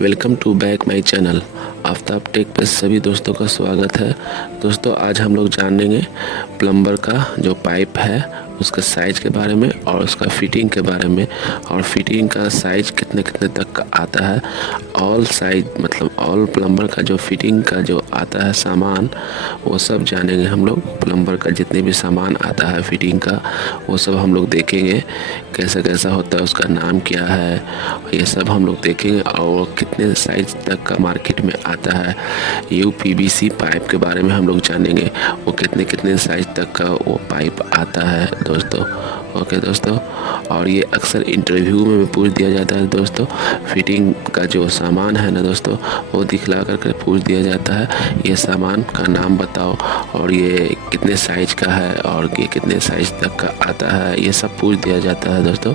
Welcome to back my channel. Aftab tech पे सभी दोस्तों का स्वागत है। दोस्तों आज हम लोग जानेंगे प्लम्बर का जो पाइप है उसके साइज़ के बारे में और उसका फिटिंग के बारे में, और फिटिंग का साइज़ कितने कितने तक का आता है। ऑल साइज मतलब ऑल प्लम्बर का जो फिटिंग का जो आता है सामान, वो सब जानेंगे हम लोग। प्लम्बर का जितने भी सामान आता है फिटिंग का, वो सब हम लोग देखेंगे कैसा कैसा होता है, उसका नाम क्या है, ये सब हम लोग देखेंगे। और कितने साइज़ तक का मार्केट में आता है। यूपीवीसी पाइप के बारे में हम लोग जानेंगे, वो कितने कितने साइज़ तक का वो पाइप आता है दोस्तों। ओके दोस्तों, और ये अक्सर इंटरव्यू में भी पूछ दिया जाता है दोस्तों। फिटिंग का जो सामान है ना दोस्तों, वो दिखला करके पूछ दिया जाता है, ये सामान का नाम बताओ और ये कितने साइज़ का है और ये कितने साइज़ तक का आता है, ये सब पूछ दिया जाता है दोस्तों।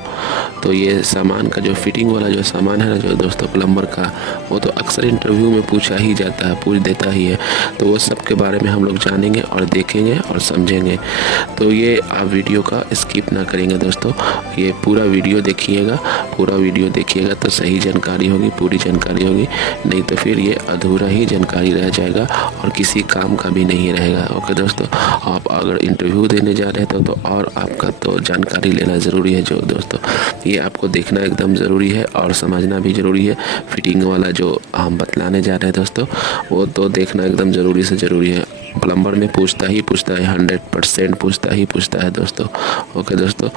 तो ये सामान का जो फिटिंग वाला जो सामान है ना जो दोस्तों प्लम्बर का, वो तो अक्सर इंटरव्यू में पूछा ही जाता है, पूछ देता ही है। तो वो सब के बारे में हम लोग जानेंगे और देखेंगे और समझेंगे। तो ये आप वीडियो का स्किप ना करेंगे दोस्तों, ये पूरा वीडियो देखिएगा। पूरा वीडियो देखिएगा तो सही जानकारी होगी, पूरी जानकारी होगी, नहीं तो फिर ये अधूरा ही जानकारी रह जाएगा और किसी काम का भी नहीं रहेगा। ओके दोस्तों, आप अगर इंटरव्यू देने जा रहे थे तो और आपका तो जानकारी लेना ज़रूरी है जो दोस्तों, ये आपको देखना एकदम ज़रूरी है और समझना भी ज़रूरी है। फिटिंग वाला जो हम बतलाने जा रहे हैं दोस्तों, वो तो देखना एकदम ज़रूरी से ज़रूरी है। प्लम्बर में पूछता ही पूछता है, 100% पूछता है दोस्तों। ओके दोस्तों,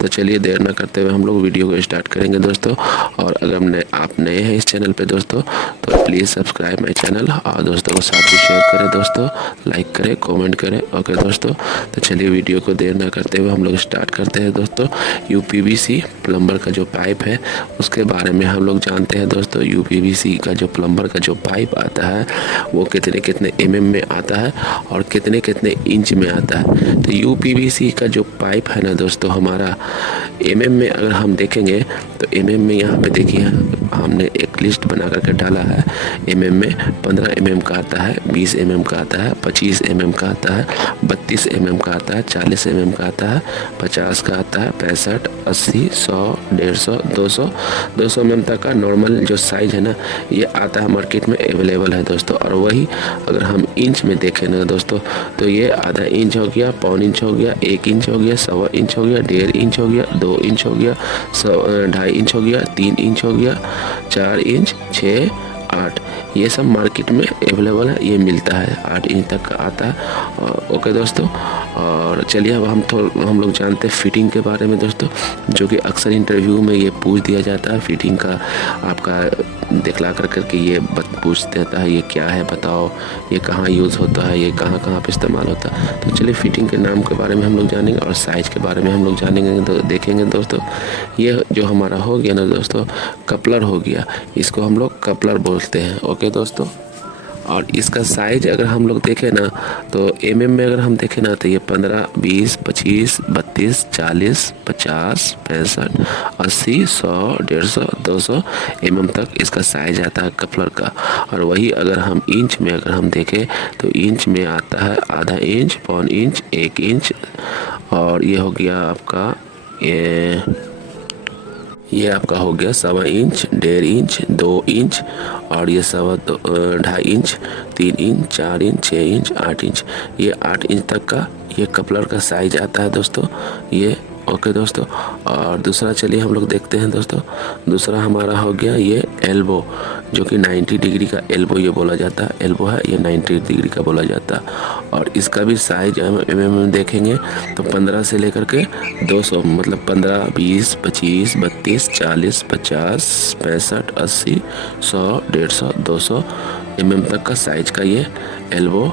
तो चलिए देर ना करते हुए हम लोग वीडियो को स्टार्ट करेंगे दोस्तों। और अगर आप नए हैं इस चैनल पे दोस्तों, तो प्लीज़ सब्सक्राइब माई चैनल और दोस्तों को साथ भी शेयर करें दोस्तों, लाइक करें, कमेंट करें। ओके दोस्तों, तो चलिए वीडियो को देर ना करते हुए हम लोग स्टार्ट करते हैं दोस्तों। यूपीवीसी प्लम्बर का जो पाइप है उसके बारे में हम लोग जानते हैं दोस्तों। यूपीवीसी का जो प्लम्बर का जो पाइप आता है वो कितने कितने mm में आता है और कितने कितने इंच में आता है। तो यूपीवीसी का जो पाइप है ना दोस्तों हमारा mm में अगर हम देखेंगे तो mm में यहाँ पे देखिए हमने एक लिस्ट बना करके डाला है। mm में 15 mm का आता है, 20 mm का आता है, 25 mm का आता है, 32 mm का आता है, 40 mm का आता है, 50 का आता है, 65, 80, 100, 150, 200 mm तक का नॉर्मल जो साइज़ है ना ये आता है, मार्केट में अवेलेबल है दोस्तों। और वही अगर हम इंच में देखें ना दोस्तों, तो ये आधा इंच हो गया, पौन इंच हो गया, 1 इंच हो गया, 1.25 इंच हो गया, 1.5 इंच हो गया, 2 इंच हो गया, 2.5 इंच हो गया, 3 इंच हो गया, 4 इंच, 6, 8, ये सब मार्केट में अवेलेबल है, ये मिलता है। 8 इंच तक का आता है। ओके दोस्तों, और चलिए अब हम लोग जानते हैं फिटिंग के बारे में दोस्तों, जो कि अक्सर इंटरव्यू में ये पूछ दिया जाता है। फिटिंग का आपका दिखला करके ये पूछ देता है, ये क्या है बताओ, ये कहाँ यूज़ होता है, ये कहाँ कहाँ पे इस्तेमाल होता है। तो चलिए फिटिंग के नाम के बारे में हम लोग जानेंगे और साइज़ के बारे में हम लोग जानेंगे तो देखेंगे दोस्तों। ये जो हमारा हो गया ना दोस्तों कपलर हो गया, इसको हम लोग कपलर बोलते हैं। ओके दोस्तों, और इसका साइज अगर हम लोग देखें ना तो mm में अगर हम देखें ना तो ये 15, 20, 25, 32, 40, 50, 65, 80, 100, 150, 200 mm तक इसका साइज आता है कपलर का। और वही अगर हम इंच में अगर हम देखें तो इंच में आता है आधा इंच, पौन इंच, 1 इंच, और ये हो गया आपका ये आपका हो गया 1.25 इंच, 1.5 इंच, 2 इंच, और ये 2.5 inch, 3 inch, 4 inch, 6 inch, 8 inch, ये 8 इंच तक का ये कपलर का साइज आता है दोस्तों ये। ओके दोस्तों, और दूसरा चलिए हम लोग देखते हैं दोस्तों। दूसरा हमारा हो गया ये एल्बो, जो कि 90 डिग्री का एल्बो ये बोला जाता है। एल्बो है ये 90 डिग्री का बोला जाता है। और इसका भी साइज में देखेंगे तो 15 से लेकर के 200 मतलब 15, 20, 25, 32, 40, 50, 65, 80, 100, 150, 200 mm तक का साइज का ये एल्बो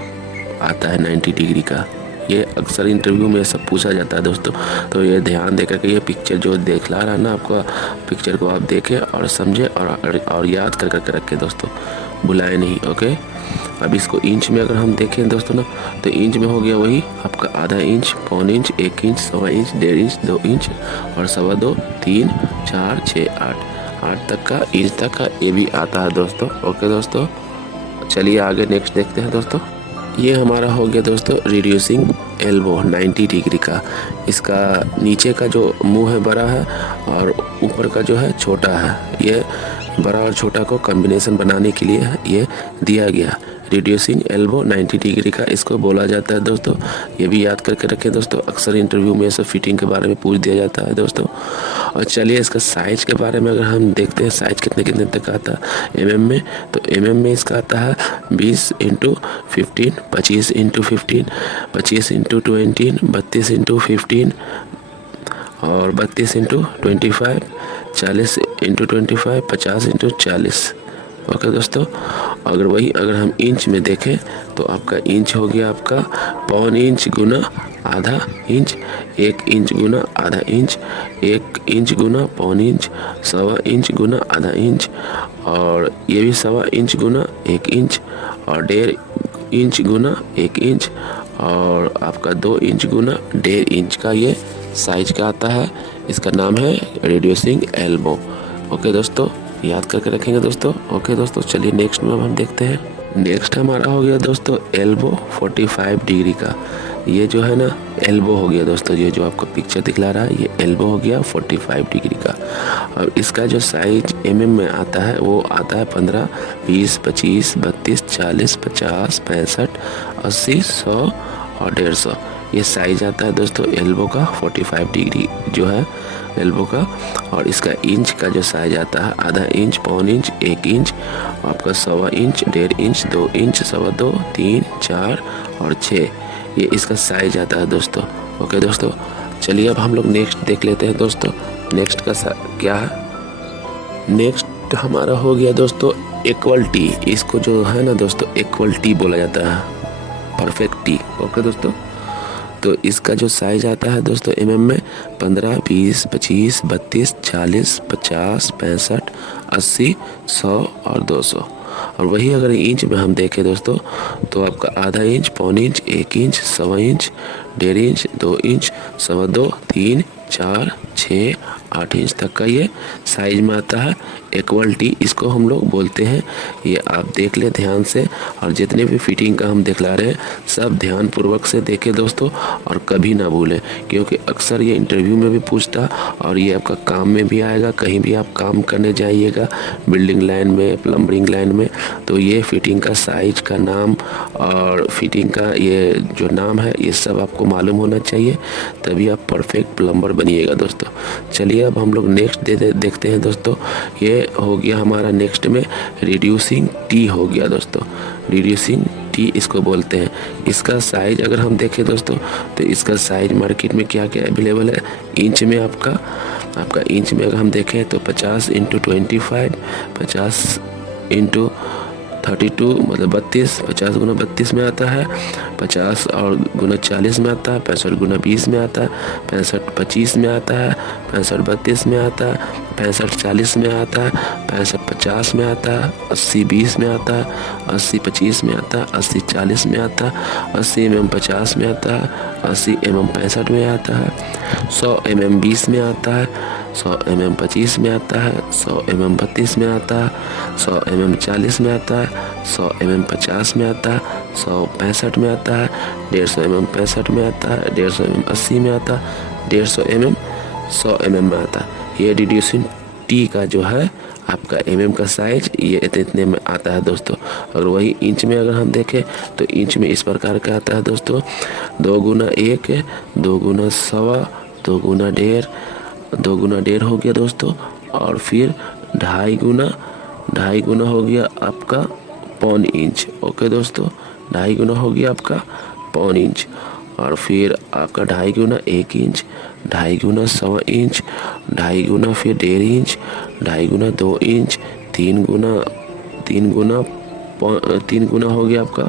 आता है 90 डिग्री का। ये अक्सर इंटरव्यू में सब पूछा जाता है दोस्तों। तो ये ध्यान देकर के ये पिक्चर जो दिखला रहा है ना आपका, पिक्चर को आप देखें और समझें और याद कर करके रखें दोस्तों, भुलाए नहीं। ओके, अब इसको इंच में अगर हम देखें दोस्तों ना तो इंच में हो गया वही आपका आधा इंच, पौन inch, 1 inch, 1.25 inch, 1.5 inch, 2 inch, और 2.25, 3, 4, 6, 8 तक का इंच तक का ये भी आता है दोस्तों। ओके दोस्तों, चलिए आगे नेक्स्ट देखते हैं दोस्तों। ये हमारा हो गया दोस्तों रिड्यूसिंग एल्बो 90 डिग्री का। इसका नीचे का जो मुंह है बड़ा है और ऊपर का जो है छोटा है। ये बड़ा और छोटा को कॉम्बिनेशन बनाने के लिए ये दिया गया। रिड्यूसिंग एल्बो 90 डिग्री का इसको बोला जाता है दोस्तों। ये भी याद करके रखें दोस्तों, अक्सर इंटरव्यू में सब फिटिंग के बारे में पूछ दिया जाता है दोस्तों। और चलिए इसका साइज़ के बारे में अगर हम देखते हैं, साइज़ कितने तक आता है एमएम में, तो एमएम में इसका आता है 20x15, 25x15, 25x20, 32x15 और 32x25, 40x25, 50x40। ओके दोस्तों, अगर हम इंच में देखें तो आपका इंच हो गया आपका पौन इंच गुना आधा इंच, 1 इंच गुना आधा इंच, 1 इंच गुना पौन इंच, 1.25 इंच गुना आधा इंच, और ये भी 1.25 इंच गुना 1 इंच, और 1.5 इंच गुना 1 इंच, और आपका 2 इंच गुना 1.5 इंच का ये साइज का आता है। इसका नाम है रिड्यूसिंग एल्बो। ओके दोस्तों, याद करके रखेंगे दोस्तों। ओके दोस्तों, चलिए नेक्स्ट में अब हम देखते हैं। नेक्स्ट हमारा हो गया दोस्तों एल्बो 45 डिग्री का। ये जो है ना एल्बो हो गया दोस्तों, ये जो आपको पिक्चर दिखला रहा है ये एल्बो हो गया 45 डिग्री का। और इसका जो साइज एमएम में आता है वो आता है 15, 20, 25, 32, 40, 50, 65, 80, 100 और 150। ये साइज आता है दोस्तों एल्बो का 45 डिग्री जो है एल्बो का। और इसका इंच का जो साइज आता है आधा इंच, पौन इंच, 1 इंच, आपका 1.25 इंच, 1.5 इंच, 2 इंच, 2.25, 3, 4 और 6, ये इसका साइज आता है दोस्तों। ओके दोस्तों, चलिए अब हम लोग नेक्स्ट देख लेते हैं दोस्तों। नेक्स्ट का क्या है, नेक्स्ट हमारा हो गया दोस्तों इक्वल टी। इसको जो है ना दोस्तों इक्वल टी बोला जाता है, परफेक्ट टी। ओके दोस्तों, तो इसका जो साइज आता है दोस्तों एमएम में 15, 20, 25, 32, 40, 50, 65, 80, 100 और 200। और वही अगर इंच में हम देखें दोस्तों तो आपका आधा इंच, पौन inch, 1 inch, 1.25 inch, 1.5 inch, 2 inch, 2.25, 3, 4, 6, 8 inch तक का ये साइज में आता है। इक्वल टी इसको हम लोग बोलते हैं। ये आप देख ले ध्यान से, और जितने भी फिटिंग का हम दिखला रहे हैं सब ध्यान पूर्वक से देखें दोस्तों, और कभी ना भूलें, क्योंकि अक्सर ये इंटरव्यू में भी पूछता और ये आपका काम में भी आएगा। कहीं भी आप काम करने जाइएगा बिल्डिंग लाइन में, प्लम्बरिंग लाइन में, तो ये फिटिंग का साइज का नाम और फिटिंग का ये जो नाम है ये सब आपको मालूम होना चाहिए, तभी आप परफेक्ट प्लम्बर बनिएगा दोस्तों। चलिए अब हम लोग नेक्स्ट देखते हैं दोस्तों। ये हो गया हमारा नेक्स्ट में रिड्यूसिंग टी हो गया दोस्तों। रिड्यूसिंग टी इसको बोलते हैं। इसका साइज अगर हम देखें दोस्तों तो इसका साइज मार्केट में क्या क्या अवेलेबल है। इंच में आपका इंच में अगर हम देखें तो 50 × 25, 50 × 32 मतलब 32, 50 × 32 में आता है, 50 और गुना 40 में आता है, 65 × 20 में आता है, 65 25 में आता है, 65 32 में आता है, 65 40 में आता है, 65 50 में आता है, 80 20 में आता है, 80 25 में आता है, 80 40 में आता है, 80 mm 50 में आता है, 80 mm 65 में आता है, 100 mm 20 में आता है, 100 mm 25 में आता है, 100 mm 32 में आता है, 100 mm 40 में आता है, 100 mm 50 में आता है, 100 65 में आता है, 150 mm 65 में आता है, 150 mm 80 में आता है, 150 mm 100 mm में आता है। ये रिड्यूसिंग टी का जो है आपका एमएम का साइज ये इतने में आता है दोस्तों। और वही इंच में अगर हम देखें तो इंच में इस प्रकार का आता है दोस्तों, 2 × 1, 2 × 1.25, 2 × 1.5, 2 × 1.5 हो गया दोस्तों, और फिर 2.5 गुना हो गया आपका पौन इंच। ओके दोस्तों, 2.5 गुना हो गया आपका पौन इंच, और फिर आपका 2.5 गुना 1 इंच, 2.5 गुना 1.25 इंच, 2.5 गुना फिर 1.5 इंच, 2.5 गुना 2 इंच, 3 गुना हो गया आपका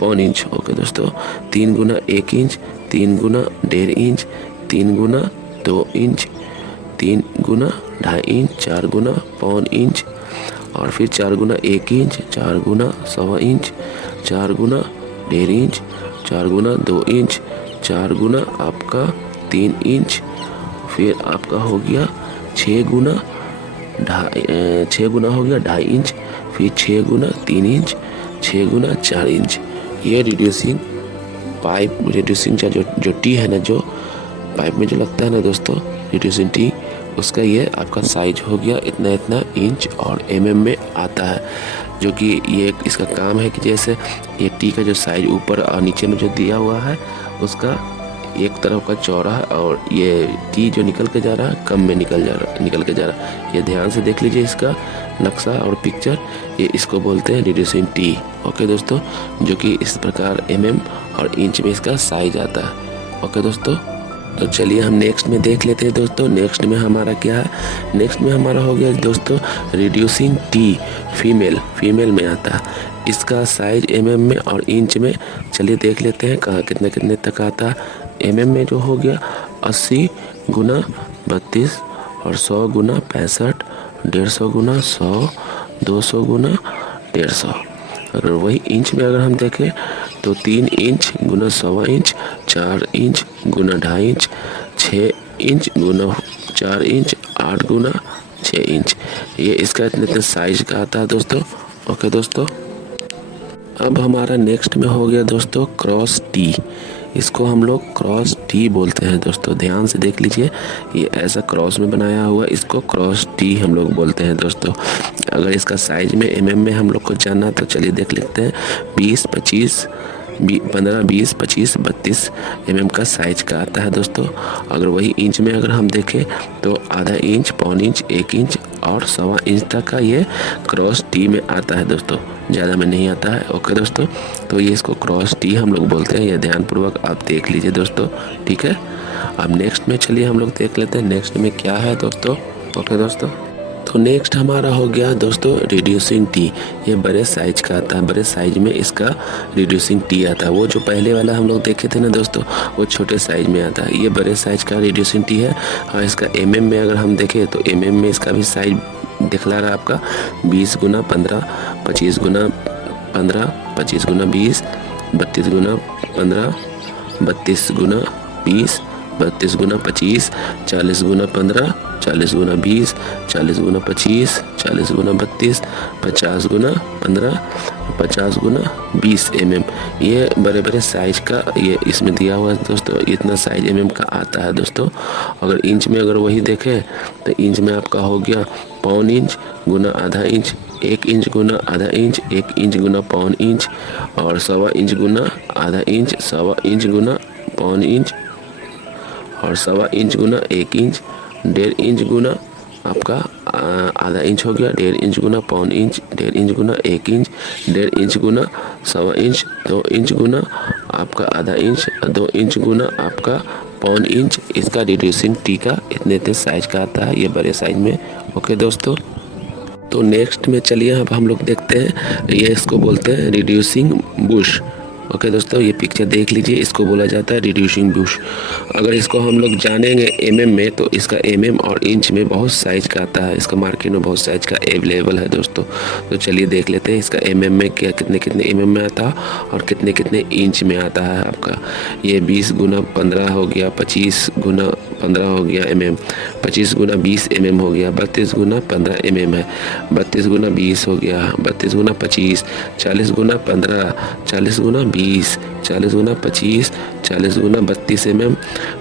पौन इंच। ओके दोस्तों, 3 गुना 1 इंच, 3 गुना 1.5 इंच, 3 गुना 2 इंच, 3 गुना 2.5 इंच, 4 गुना पौन इंच, और फिर 4 गुना 1 इंच, 4 गुना 1.25 इंच, 4 गुना 1.5 इंच, 4 गुना 2 इंच, 4 गुना आपका 3 इंच, फिर आपका हो गया 6 गुना हो गया 2.5 इंच, फिर 6 गुना 3 इंच, 6 गुना 4 इंच। ये रिड्यूसिंग का जो टी है ना, जो पाइप में जो लगता है ना दोस्तों, रिड्यूसिंग टी, उसका ये आपका साइज हो गया इतना इतना इंच और में आता है। जो कि ये इसका काम है कि जैसे ये टी का जो साइज ऊपर और नीचे में जो दिया हुआ है उसका एक तरफ का चौड़ा है और ये टी जो निकल के जा रहा है कम में निकल के जा रहा है। ये ध्यान से देख लीजिए इसका नक्शा और पिक्चर, ये इसको बोलते हैं रिड्यूसिंग टी। ओके दोस्तों, जो कि इस प्रकार और इंच में इसका साइज आता है। ओके दोस्तों, तो चलिए हम नेक्स्ट में देख लेते हैं दोस्तों। नेक्स्ट में हमारा क्या है, नेक्स्ट में हमारा हो गया दोस्तों रिड्यूसिंग टी फीमेल में आता है। इसका साइज में और इंच में चलिए देख लेते हैं कहाँ कितने तक आता है। में जो हो गया 80 गुना 32 और 100 गुना 65, 150 गुना 100, 200 गुना 150। अगर वही इंच में अगर हम देखें तो 3 इंच गुना 1.25 इंच, 4 इंच गुना 2.5 इंच, 6 इंच गुना 4 इंच, 8 गुना 6 इंच। ये इसका इतने साइज का आता है दोस्तों। ओके दोस्तों, अब हमारा नेक्स्ट में हो गया दोस्तों क्रॉस टी। इसको हम लोग क्रॉस टी बोलते हैं दोस्तों। ध्यान से देख लीजिए, ये ऐसा क्रॉस में बनाया हुआ, इसको क्रॉस टी हम लोग बोलते हैं दोस्तों। अगर इसका साइज में हम लोग को जानना तो चलिए देख लेते हैं। 20, 25, 15, 20, 25, 32 का साइज का आता है दोस्तों। अगर वही इंच में अगर हम देखें तो आधा इंच, पौन इंच, 1 इंच और 1.25 इंच तक का ये क्रॉस टी में आता है दोस्तों, ज़्यादा में नहीं आता है। ओके दोस्तों, तो ये इसको क्रॉस टी हम लोग बोलते हैं। ये ध्यानपूर्वक आप देख लीजिए दोस्तों, ठीक है। अब नेक्स्ट में चलिए हम लोग देख लेते हैं नेक्स्ट में क्या है दोस्तों। ओके दोस्तों, तो नेक्स्ट हमारा हो गया दोस्तों रिड्यूसिंग टी। ये बड़े साइज का आता है, बड़े साइज में इसका रिड्यूसिंग टी आता है। वो जो पहले वाला हम लोग देखे थे ना दोस्तों, वो छोटे साइज में आता है। ये बड़े साइज का रिड्यूसिंग टी है। और इसका में अगर हम देखें तो में इसका भी साइज दिखला रहा है आपका 20 गुना 15, 25 गुना 15, 25 गुना 20, 32 गुना 15, 32 गुना 20, 32 गुना 25, 40 गुना 15, 40 गुना 20, 40 गुना 25, 40 गुना 32, 50 गुना 15, 50 गुना 20 ये बड़े बड़े साइज का ये इसमें दिया हुआ है दोस्तों। इतना साइज का आता है दोस्तों। अगर इंच में अगर वही देखें तो इंच में आपका हो गया पौन इंच गुना आधा इंच, 1 इंच गुना आधा इंच, 1 इंच गुना पौन इंच और 1.25 इंच गुना आधा इंच, 1.25 इंच गुना पौन इंच और 1.25 इंच गुना 1 इंच, 1.5 इंच गुना आपका आधा इंच हो गया, 1.5 इंच गुना पौन इंच, 1.5 इंच गुना 1 इंच, 1.5 इंच गुना 1.25 इंच, 2 इंच गुना आपका आधा इंच, 2 इंच गुना आपका पौन इंच। इसका रिड्यूसिंग टी का इतने साइज का आता है, ये बड़े साइज में। ओके दोस्तों, तो नेक्स्ट में चलिए अब हम लोग देखते हैं, ये इसको बोलते हैं रिड्यूसिंग बुश। ओके दोस्तों, ये पिक्चर देख लीजिए, इसको बोला जाता है रिड्यूसिंग बुश। अगर इसको हम लोग जानेंगे में तो इसका और इंच में बहुत साइज का आता है। इसका मार्केट में बहुत साइज का अवेलेबल है दोस्तों। तो चलिए देख लेते हैं इसका में क्या कितने में आता है और कितने इंच में आता है आपका। ये 20 गुना 15 हो गया, 25 गुना 15 हो गया 25 गुना 20 हो गया, 32 गुना 15 है, 32 गुना 20 हो गया, 32 गुना 25, 40 गुना 15, 40 गुना 20, 40 गुना 25, 40 गुना 32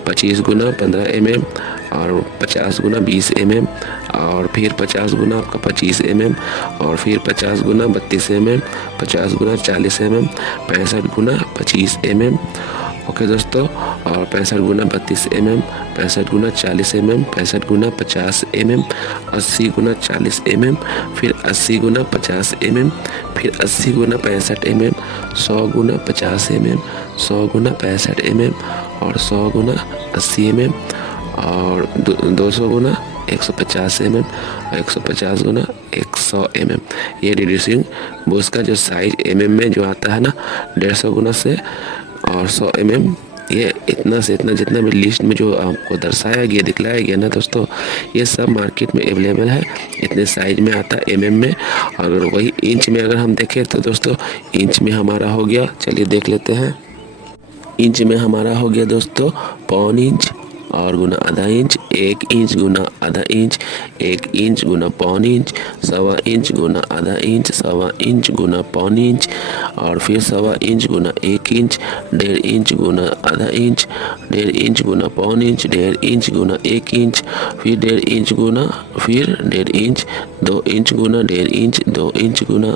25 गुना 15 और 50 गुना 20 और फिर 50 गुना आपका 25 और फिर 50 गुना 32 50 गुना 40 65 गुना 25 ओके दोस्तों, और 65 गुना 32 65 गुना 40 65 गुना 50 80 गुना 40 फिर 80 गुना 50 फिर 80 गुना 65 100 गुना 50 100 गुना 65 और 100 गुना 80 और 200 गुना 150 150 गुना 100 ये रिड्यूसिंग बुश का जो साइज में जो आता है ना 150 गुना से और 100 ये इतना से इतना जितना भी लिस्ट में जो आपको दर्शाया गया दिखलाया गया ना दोस्तों, ये सब मार्केट में अवेलेबल है। इतने साइज में आता है में। अगर वही इंच में अगर हम देखें तो दोस्तों इंच में हमारा हो गया, चलिए देख लेते हैं। इंच में हमारा हो गया दोस्तों पौन इंच और गुना आधा इंच, 1 इंच गुना आधा इंच, 1 इंच गुना पौन इंच, 1.25 इंच गुना आधा इंच, 1.25 इंच गुना पौन इंच, और फिर 1.25 इंच गुना 1 इंच, 1.5 इंच गुना आधा इंच, 1.5 इंच गुना पौन इंच, 1.5 इंच गुना 1 इंच, फिर 1.5 इंच गुना, फिर 1.5 इंच, 2 इंच गुना 1.5 इंच, 2 इंच गुना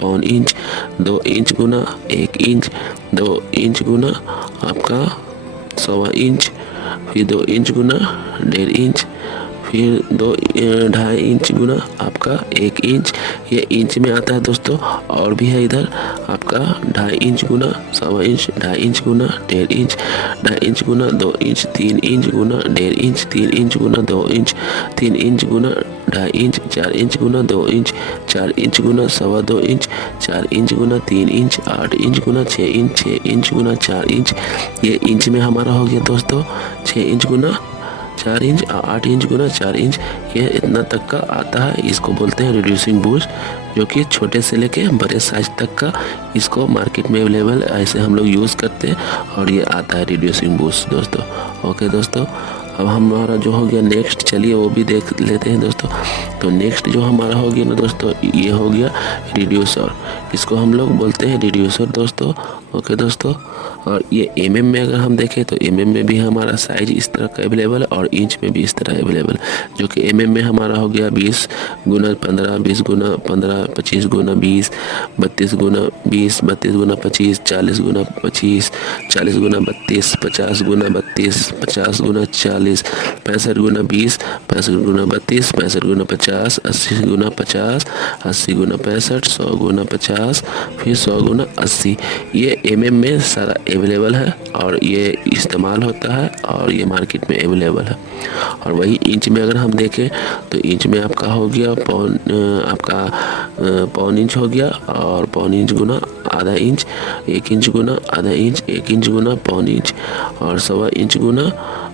पौन इंच, 2 इंच गुना 1 इंच, 2 इंच गुना आपका 1.25 इंच, फिर 2 इंच गुना 1.5 इंच, फिर 2.5 इंच गुना आपका 1 इंच। ये इंच में आता है दोस्तों। और भी है इधर आपका 2.5 इंच गुना 1.25 इंच, 2.5 इंच गुना 1.5 इंच, 2.5 इंच गुना 2 इंच, 3 इंच गुना 1.5 इंच, 3 इंच गुना 2 इंच, 3 इंच गुना 2.5 इंच, 4 इंच गुना 2 इंच, 4 इंच गुना 2.25 इंच, 4 इंच गुना 3 इंच, 8 इंच गुना 6 इंच, 6 इंच गुना 4 इंच। ये इंच में हमारा हो गया दोस्तों 6 इंच गुना 4 इंच, 8 इंच गुना 4 इंच। ये इतना तक का आता है। इसको बोलते हैं रिड्यूसिंग बूस्ट, जो कि छोटे से लेके बड़े साइज तक का इसको मार्केट में अवेलेबल ऐसे हम लोग यूज़ करते हैं, और ये आता है रिड्यूसिंग बूस्ट दोस्तों। ओके दोस्तों, अब हमारा जो हो गया नेक्स्ट, चलिए वो भी देख लेते हैं दोस्तों। तो नेक्स्ट जो हमारा हो गया ना दोस्तों, ये हो गया रिड्यूसर। इसको हम लोग बोलते हैं रिड्यूसर दोस्तों। ओके दोस्तों, और ये mm में अगर हम देखें तो mm में भी हमारा साइज इस तरह का अवेलेबल है, और इंच में भी इस तरह अवेलेबल, जो कि mm में हमारा हो गया 20 गुना 15, 20 गुना 15, 25 गुना 20, 32 गुना 20, 32 गुना 25, 40 गुना 25, 40 गुना 32, 50 गुना 32, 50 गुना 40, 65 गुना 20, 65 गुना 32, 65 गुना 50, 80 गुना 50, 80 गुना 65, 100 गुना 50, फिर 100 गुना 80। ये mm में सारा अवेलेबल है, और ये इस्तेमाल होता है, और ये मार्केट में अवेलेबल है। और वही इंच में अगर हम देखें तो इंच में आपका हो गया पौन इंच हो गया, और पौन इंच गुना आधा इंच, 1 इंच गुना आधा इंच, 1 इंच गुना पौन इंच, और 1.25 इंच गुना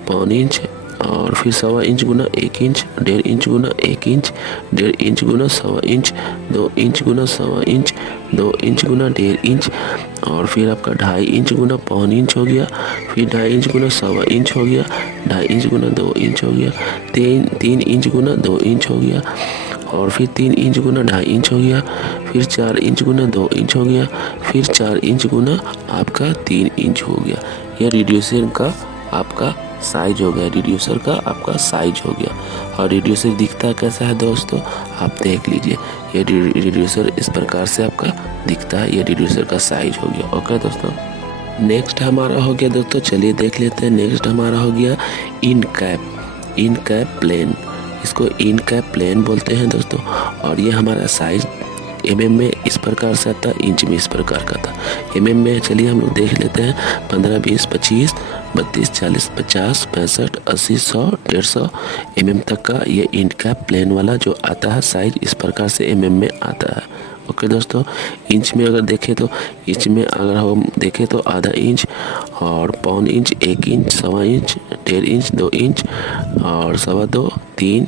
पौन इंच, और फिर 1.25 इंच गुना 1 इंच, 1.5 इंच गुना 1 इंच, 1.5 इंच गुना 1.25 इंच, 2 इंच गुना 1.25 इंच, 2 इंच गुना 1.5 इंच, और फिर आपका 2.5 इंच गुना पौन इंच हो गया, फिर 2.5 इंच गुना 1.25 इंच हो गया, 2.5 इंच गुना 2 इंच हो गया, 3 इंच गुना 2 इंच हो गया, और फिर 3 इंच गुना 2.5 इंच हो गया, फिर 4 इंच गुना 2 इंच हो गया, फिर 4 इंच गुना आपका 3 इंच हो गया। यह रिड्यूसर का आपका साइज हो गया, रिड्यूसर का आपका साइज हो गया। और रिड्यूसर दिखता कैसा है दोस्तों, आप देख लीजिए। ये रिड्यूसर इस प्रकार से आपका दिखता है, ये रिड्यूसर का साइज हो गया। ओके दोस्तों, नेक्स्ट हमारा हो गया दोस्तों, चलिए देख लेते हैं। नेक्स्ट हमारा हो गया इन कैप प्लेन। इसको इन कैप प्लेन बोलते हैं दोस्तों। और ये हमारा साइज mm में इस प्रकार से आता है, इंच में इस प्रकार का था। mm में चलिए हम लोग देख लेते हैं 15, 20, 25, 32, 40, 50, 65, 80, 100, 150 mm तक का ये इन कैप प्लेन वाला जो आता है साइज इस प्रकार से mm में आता है। ओके दोस्तों, इंच में अगर देखें तो इंच में अगर हम देखें तो आधा इंच, और पौन inch, 1 inch, 1.25 inch, 1.5 inch, 2 inch, और 2.25, 3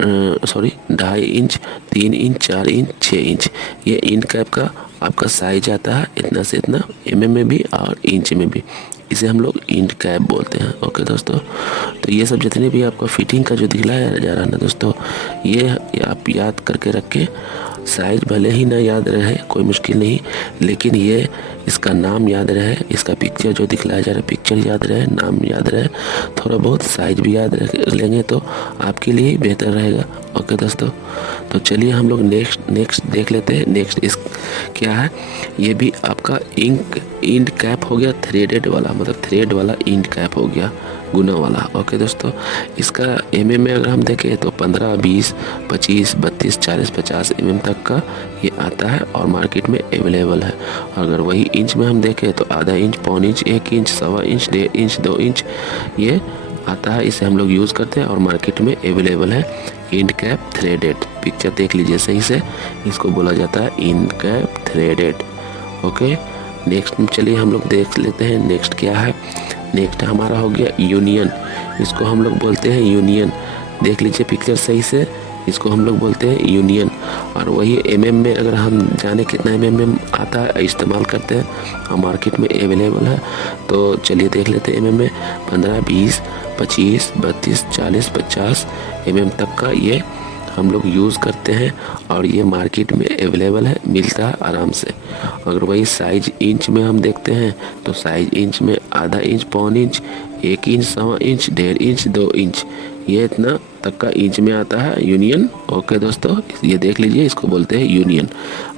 2.5 इंच, 3 इंच, 4 इंच, 6 इंच। ये इन कैप का आपका साइज आता है इतना से इतना, mm में भी और इंच में भी। इसे हम लोग इन कैप बोलते हैं। ओके दोस्तों, तो ये सब जितने भी आपका फिटिंग का जो दिखलाया जा रहा है ना दोस्तों, ये आप याद करके रखें। साइज भले ही ना याद रहे कोई मुश्किल नहीं, लेकिन ये इसका नाम याद रहे, इसका पिक्चर जो दिखलाया जा रहा है पिक्चर याद रहे, नाम याद रहे, थोड़ा बहुत साइज भी याद रख लेंगे तो आपके लिए बेहतर रहेगा। ओके दोस्तों, तो चलिए हम लोग नेक्स्ट देख लेते हैं। नेक्स्ट इस क्या है, ये भी आपका इंड कैप हो गया, थ्रेडेड वाला, मतलब थ्रेड वाला इंड कैप हो गया, गुना वाला। ओके दोस्तों, इसका mm में अगर हम देखें तो 15, 20, 25, 32, 40, 50 mm तक का ये आता है, और मार्केट में अवेलेबल है। अगर वही इंच में हम देखें तो आधा इंच, पौन inch, 1 inch, 1.25 inch, 1.5 inch, 2 inch ये आता है। इसे हम लोग यूज़ करते हैं, और मार्केट में अवेलेबल है। इंड कैप थ्रेडेड, पिक्चर देख लीजिए सही से, इसको बोला जाता है end cap threaded. Okay, next चलिए हम लोग देख लेते हैं नेक्स्ट क्या है। नेक्स्ट हमारा हो गया यूनियन। इसको हम लोग बोलते हैं यूनियन, देख लीजिए पिक्चर सही से, इसको हम लोग बोलते हैं यूनियन। और वही एमएम में अगर हम जाने कितना एमएम में आता है, इस्तेमाल करते हैं और मार्केट में अवेलेबल है, तो चलिए देख लेते हैं एमएम में 15, 20, 25, 32, 40, 50 एमएम तक का ये हम लोग यूज़ करते हैं और ये मार्केट में अवेलेबल है, मिलता है आराम से। अगर वही साइज इंच में हम देखते हैं तो साइज इंच में आधा इंच, पौन inch, 1 inch, 1.25 inch, 1.5 inch, 2 inch, ये इतना तक का इंच में आता है यूनियन। ओके दोस्तों, ये देख लीजिए, इसको बोलते हैं यूनियन।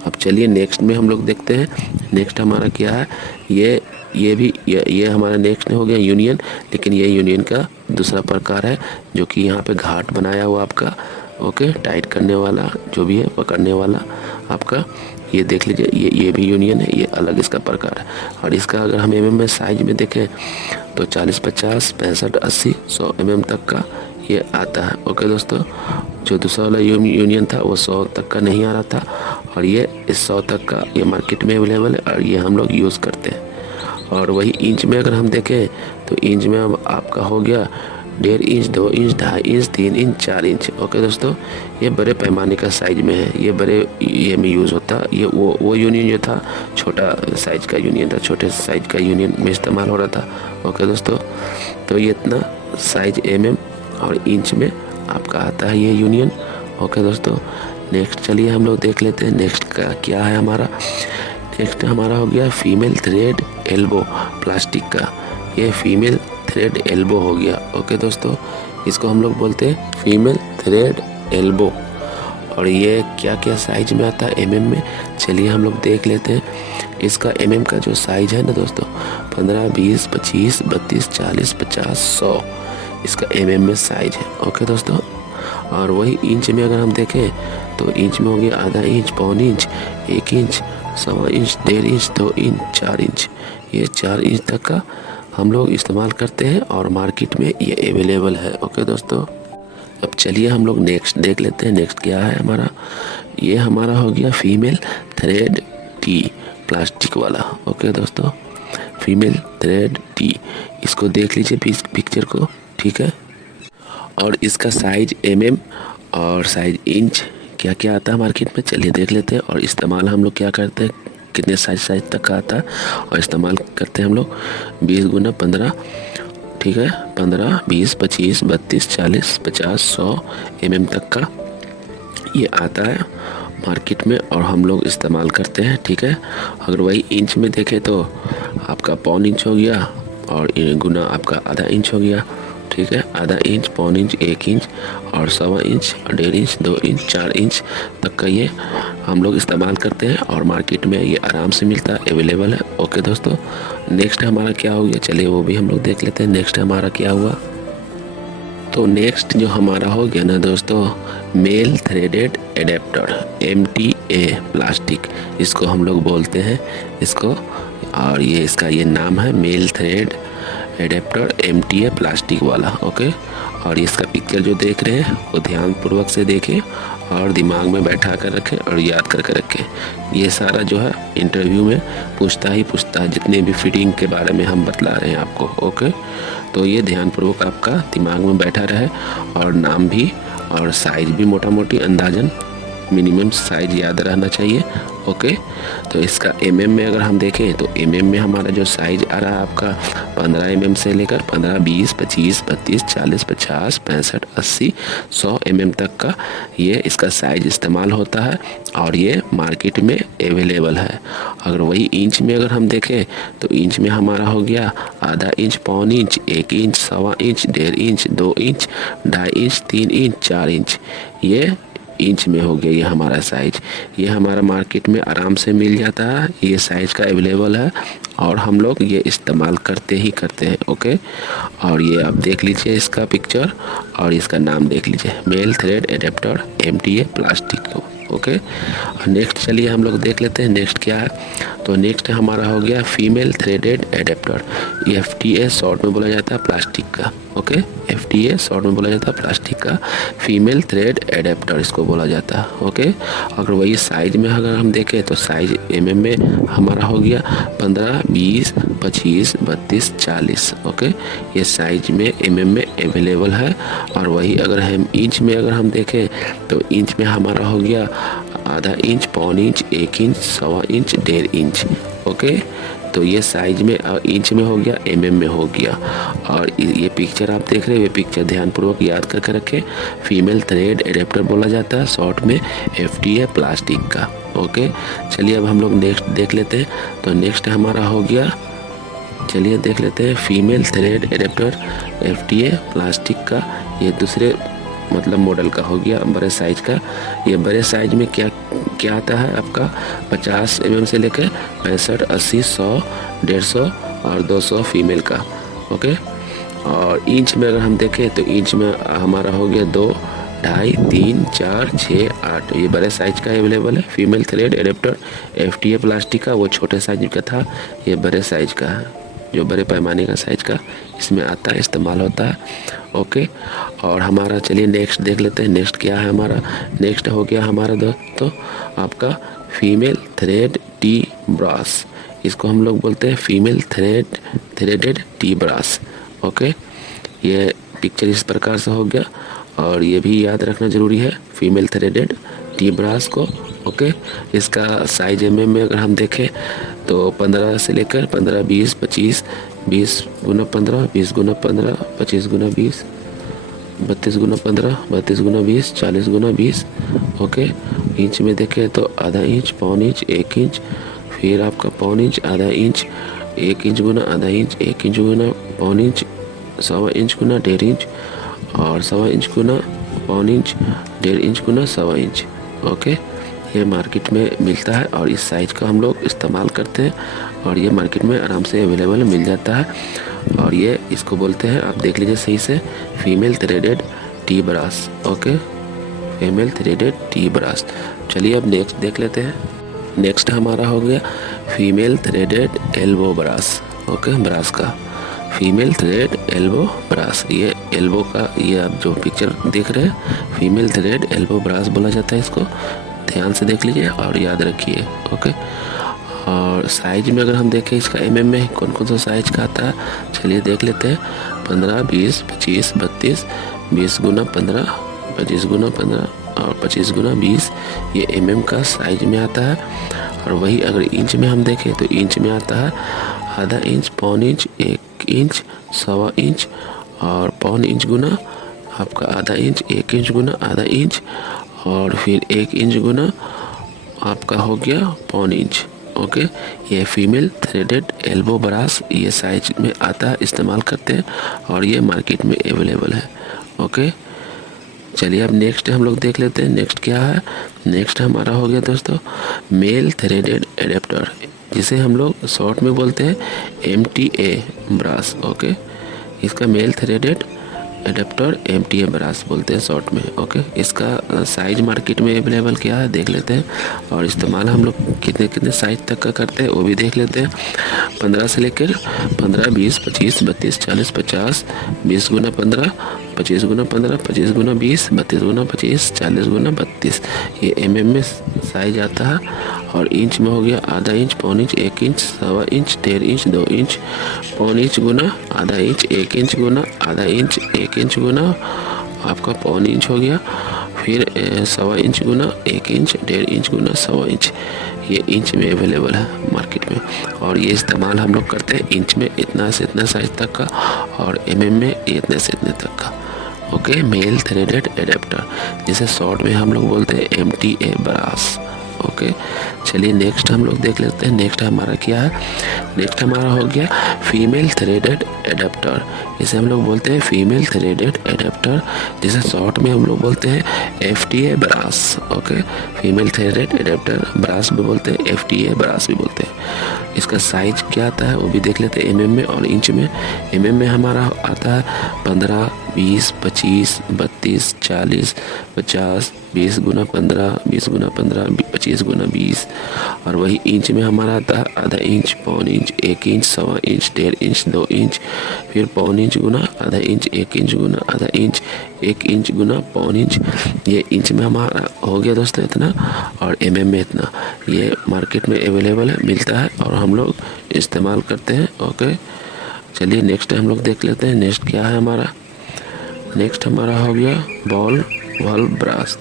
अब चलिए नेक्स्ट में हम लोग देखते हैं। नेक्स्ट हमारा क्या है, ये हमारा नेक्स्ट हो गया यूनियन। लेकिन ये यूनियन का दूसरा प्रकार है जो कि यहाँ पे घाट बनाया हुआ आपका, ओके, टाइट करने वाला जो भी है, पकड़ने वाला आपका, ये देख लीजिए, ये भी यूनियन है, ये अलग इसका प्रकार है। और इसका अगर हम एमएम में साइज में देखें तो 40, 50, 65, 80, 100 एमएम तक का ये आता है। ओके दोस्तों, जो दूसरा वाला यूनियन था वो 100 तक का नहीं आ रहा था, और ये इस 100 तक का ये मार्केट में अवेलेबल है और ये हम लोग यूज़ करते हैं। और वही इंच में अगर हम देखें तो इंच में अब आपका हो गया 1.5 inch, 2 inch, 2.5 inch, 3 inch, 4 inch. Okay दोस्तों, ये बड़े पैमाने का साइज में है, ये बड़े ये में यूज़ होता है। ये वो यूनियन जो था छोटा साइज का यूनियन था, छोटे साइज का यूनियन में इस्तेमाल हो रहा था। ओके दोस्तों, तो ये इतना साइज एमएम और इंच में आपका आता है ये यूनियन। ओके दोस्तों, नेक्स्ट चलिए हम लोग देख लेते हैं नेक्स्ट का क्या है हमारा। नेक्स्ट हमारा हो गया फीमेल थ्रेड एल्बो प्लास्टिक का, ये फीमेल थ्रेड एल्बो हो गया। ओके दोस्तों, इसको हम लोग बोलते हैं फीमेल थ्रेड एल्बो। और ये क्या क्या साइज में आता है एमएम में, चलिए हम लोग देख लेते हैं। इसका एमएम का जो साइज है ना दोस्तों, 15, 20, 25, 32, 40, 50, 100 इसका एमएम में साइज है। ओके दोस्तों, और वही इंच में अगर हम देखें तो इंच में हो गया आधा इंच, पौन inch, 1 inch, 1.25 inch, 1.5 inch, 2 inch, 4 inch, ये 4 इंच तक का हम लोग इस्तेमाल करते हैं और मार्केट में ये अवेलेबल है। ओके दोस्तों, अब चलिए हम लोग नेक्स्ट देख लेते हैं। नेक्स्ट क्या है हमारा, ये हमारा हो गया फीमेल थ्रेड टी प्लास्टिक वाला। ओके दोस्तों, फीमेल थ्रेड टी, इसको देख लीजिए पिक्चर को, ठीक है। और इसका साइज एमएम और साइज इंच क्या क्या आता है मार्केट में, चलिए देख लेते हैं। और इस्तेमाल हम लोग क्या करते हैं, कितने साइज तक का आता है, और इस्तेमाल करते हैं हम लोग 20 गुना 15, ठीक है, 15, 20, 25, 32, 40, 50, 100 एमएम तक का ये आता है मार्केट में और हम लोग इस्तेमाल करते हैं, ठीक है। अगर वही इंच में देखें तो आपका पौन इंच हो गया और गुना आपका आधा इंच हो गया, ठीक है। आधा इंच, पौन इंच, 1 इंच और 1.25 इंच और 1.5 इंच, 2 इंच, 4 इंच तक का ये हम लोग इस्तेमाल करते हैं और मार्केट में ये आराम से मिलता है, अवेलेबल है। ओके दोस्तों, नेक्स्ट हमारा क्या हो गया, चलिए वो भी हम लोग देख लेते हैं। नेक्स्ट हमारा क्या हुआ, तो नेक्स्ट जो हमारा हो गया ना दोस्तों, male threaded adapter MTA plastic, इसको हम लोग बोलते हैं इसको। और ये इसका ये नाम है male thread adapter MTA plastic वाला। ओके, और इसका पिक्चर जो देख रहे हैं वो ध्यानपूर्वक से देखें और दिमाग में बैठा कर रखें और याद करके रखें। ये सारा जो है इंटरव्यू में पूछता है, जितने भी फिटिंग के बारे में हम बतला रहे हैं आपको। ओके, तो ये ध्यानपूर्वक आपका दिमाग में बैठा रहे और नाम भी और साइज भी मोटा मोटी अंदाजन मिनिमम साइज याद रहना चाहिए। ओके, तो इसका एमएम में अगर हम देखें तो एमएम में हमारा जो साइज आ रहा है आपका 15 एमएम से लेकर 15, 20, 25, 32, 40, 50, 65, 80, 100 एमएम तक का ये इसका साइज इस्तेमाल होता है और ये मार्केट में अवेलेबल है। अगर वही इंच में अगर हम देखें तो इंच में हमारा हो गया आधा इंच, पौन inch, 1 inch, 1.25 inch, 1.5 inch, 2 inch, 2.5 inch, 3 inch, 4 inch, ये इंच में हो गया ये हमारा साइज। ये हमारा मार्केट में आराम से मिल जाता है, ये साइज का अवेलेबल है और हम लोग ये इस्तेमाल करते हैं। ओके, और ये आप देख लीजिए इसका पिक्चर और इसका नाम देख लीजिए, male thread adapter MTA plastic. Okay, और नेक्स्ट चलिए हम लोग देख लेते हैं। नेक्स्ट क्या है, तो नेक्स्ट हमारा हो गया female threaded adapter, FTA short में बोला जाता है प्लास्टिक का। ओके, FTA शॉर्ट में बोला जाता है प्लास्टिक का फीमेल थ्रेड एडेप्टर इसको बोला जाता है। ओके, अगर वही साइज में अगर हम देखें तो साइज MM में हमारा हो गया 15, 20, 25, 32, 40। ओके, ये साइज में MM में अवेलेबल है। और वही अगर हम इंच में अगर हम देखें तो इंच में हमारा हो गया आधा इंच, पौन इंच, 1 इंच, सवा इंच, 1.5 इंच। ओके, तो ये साइज में इंच में हो गया, MM में हो गया। और ये पिक्चर आप देख रहे हैं, ये पिक्चर ध्यानपूर्वक याद करके रखें। फीमेल थ्रेड एडेप्टर बोला जाता है शॉर्ट में FTA प्लास्टिक का। ओके, चलिए अब हम लोग नेक्स्ट देख लेते हैं। तो नेक्स्ट हमारा हो गया, चलिए देख लेते हैं female thread adapter FTA plastic का। ये दूसरे मतलब मॉडल का हो गया, बड़े साइज का। ये बड़े साइज में क्या क्या आता है आपका 50 mm से लेकर 65, 80, 100, 150 और 200 फीमेल का। ओके, और इंच में अगर हम देखें तो इंच में हमारा हो गया 2, 2.5, 3, 4, 6, 8। ये बड़े साइज का अवेलेबल है female thread adapter FTA plastic का। वो छोटे साइज का था, ये बड़े साइज का है, जो बड़े पैमाने का साइज का इसमें आता है, इस्तेमाल होता है। ओके, और हमारा चलिए नेक्स्ट देख लेते हैं। नेक्स्ट क्या है हमारा, नेक्स्ट हो गया हमारा दोस्तों आपका फीमेल थ्रेड टी ब्रास। इसको हम लोग बोलते हैं female threaded tee brass. Okay, ये पिक्चर इस प्रकार से हो गया, और ये भी याद रखना ज़रूरी है फीमेल थ्रेडेड टी ब्रास को। ओके, इसका साइज MM में अगर हम देखें तो 15 से लेकर 15, 20, 25, 20 गुना 15, 20 गुना 15, 25 गुना 20, 32 गुना 15, 32 गुना 20, 40 गुना 20। ओके, इंच में देखें तो आधा इंच, पौन इंच, 1 इंच, फिर आपका पौन इंच, आधा इंच, 1 इंच गुना आधा इंच, 1 इंच गुना पौन इंच, सवा इंच गुना 1.5 इंच, और सवा इंच गुना पौन इंच, 1.5 इंच गुना सवा इंच। ओके, ये मार्केट में मिलता है और इस साइज का हम लोग इस्तेमाल करते हैं, और ये मार्केट में आराम से अवेलेबल मिल जाता है। और ये इसको बोलते हैं, आप देख लीजिए सही से, female threaded tee brass. Okay, female threaded tee brass. चलिए अब नेक्स्ट देख लेते हैं। नेक्स्ट हमारा हो गया female threaded elbow brass. Okay, brass का फीमेल थ्रेड एल्बो ब्रास। ये एल्बो का, ये आप जो पिक्चर देख रहे हैं फीमेल थ्रेड एल्बो ब्रास बोला जाता है इसको। ध्यान से देख लीजिए और याद रखिए। ओके, और साइज में अगर हम देखें इसका MM में कौन कौन सा साइज का आता है, चलिए देख लेते हैं। 15, 20, 25, 32, 20 गुना 15, 25 गुना 15 और 25 गुना 20, ये MM का साइज में आता है। और वही अगर इंच में हम देखें तो इंच में आता है आधा इंच, पौन इंच, 1 इंच, सवा इंच और पौन इंच गुना आपका आधा इंच, 1 इंच गुना आधा इंच, और फिर 1 इंच गुना आपका हो गया पौन इंच। ओके, ये फीमेल थ्रेडेड एल्बो ब्रास ये साइज में आता है, इस्तेमाल करते हैं, और ये मार्केट में अवेलेबल है। ओके, चलिए अब नेक्स्ट हम लोग देख लेते हैं। नेक्स्ट क्या है, नेक्स्ट हमारा हो गया दोस्तों मेल थ्रेडेड एडेप्टर, जिसे हम लोग शॉर्ट में बोलते हैं MTA ब्रास। ओके, इसका male threaded adapter MTA brass बोलते हैं शॉर्ट में। ओके, इसका साइज मार्केट में अवेलेबल क्या है देख लेते हैं, और इस्तेमाल हम लोग कितने कितने साइज तक का करते हैं वो भी देख लेते हैं। 15 से लेकर 15, 20, 25, 32, 40, 50, 20 गुना 15, 25 गुना 15, 25 गुना 20, 32 गुना 25, 40 गुना 32, ये MM में साइज आता है। और इंच में हो गया आधा इंच, पौन इंच, 1 इंच, सवा इंच, 1.5 इंच, 2 इंच, पौन इंच गुना आधा इंच, 1 इंच गुना आधा इंच, 1 इंच गुना आपका पौन इंच हो गया, फिर सवा इंच गुना 1 इंच, 1.5 इंच गुना सवा इंच, ये इंच में अवेलेबल है मार्केट में। और ये इस्तेमाल हम लोग करते हैं इंच में इतना से इतना साइज तक का, और MM में इतने से इतने तक का। ओके, मेल थ्रेडेड एडेप्टर, जिसे शॉर्ट में हम लोग बोलते हैं MTA ब्रास। ओके, चलिए नेक्स्ट हम लोग देख लेते हैं। नेक्स्ट हमारा क्या है, नेक्स्ट हमारा हो गया फीमेल थ्रेडेड एडेप्टर, इसे हम लोग बोलते हैं फीमेल थ्रेडेड एडेप्टर, जिसे शॉर्ट में हम लोग बोलते हैं FTA brass. Okay, female threaded adapter brass भी बोलते हैं, FTA ब्रास भी बोलते हैं। इसका साइज क्या आता है वो भी देख लेते हैं MM में और इंच में। MM में हमारा आता है 15, 20, 25, 32, 40, 50, 20 गुना 15, 20 गुना 15, 25 गुना 20। और वही इंच में हमारा आता है आधा इंच, पौन इंच, 1 इंच, सवा इंच, 1.5 इंच, 2 इंच, फिर पौन इंच गुना आधा इंच, 1 इंच गुना आधा इंच, 1 इंच गुना पौन इंच। ये इंच में हमारा हो गया दोस्तों इतना, और mm में इतना। ये मार्केट में अवेलेबल है, मिलता है और हम लोग इस्तेमाल करते हैं। ओके, चलिए नेक्स्ट हम लोग देख लेते हैं। नेक्स्ट क्या है हमारा? नेक्स्ट हमारा हो गया बॉल वाल्व ब्रास।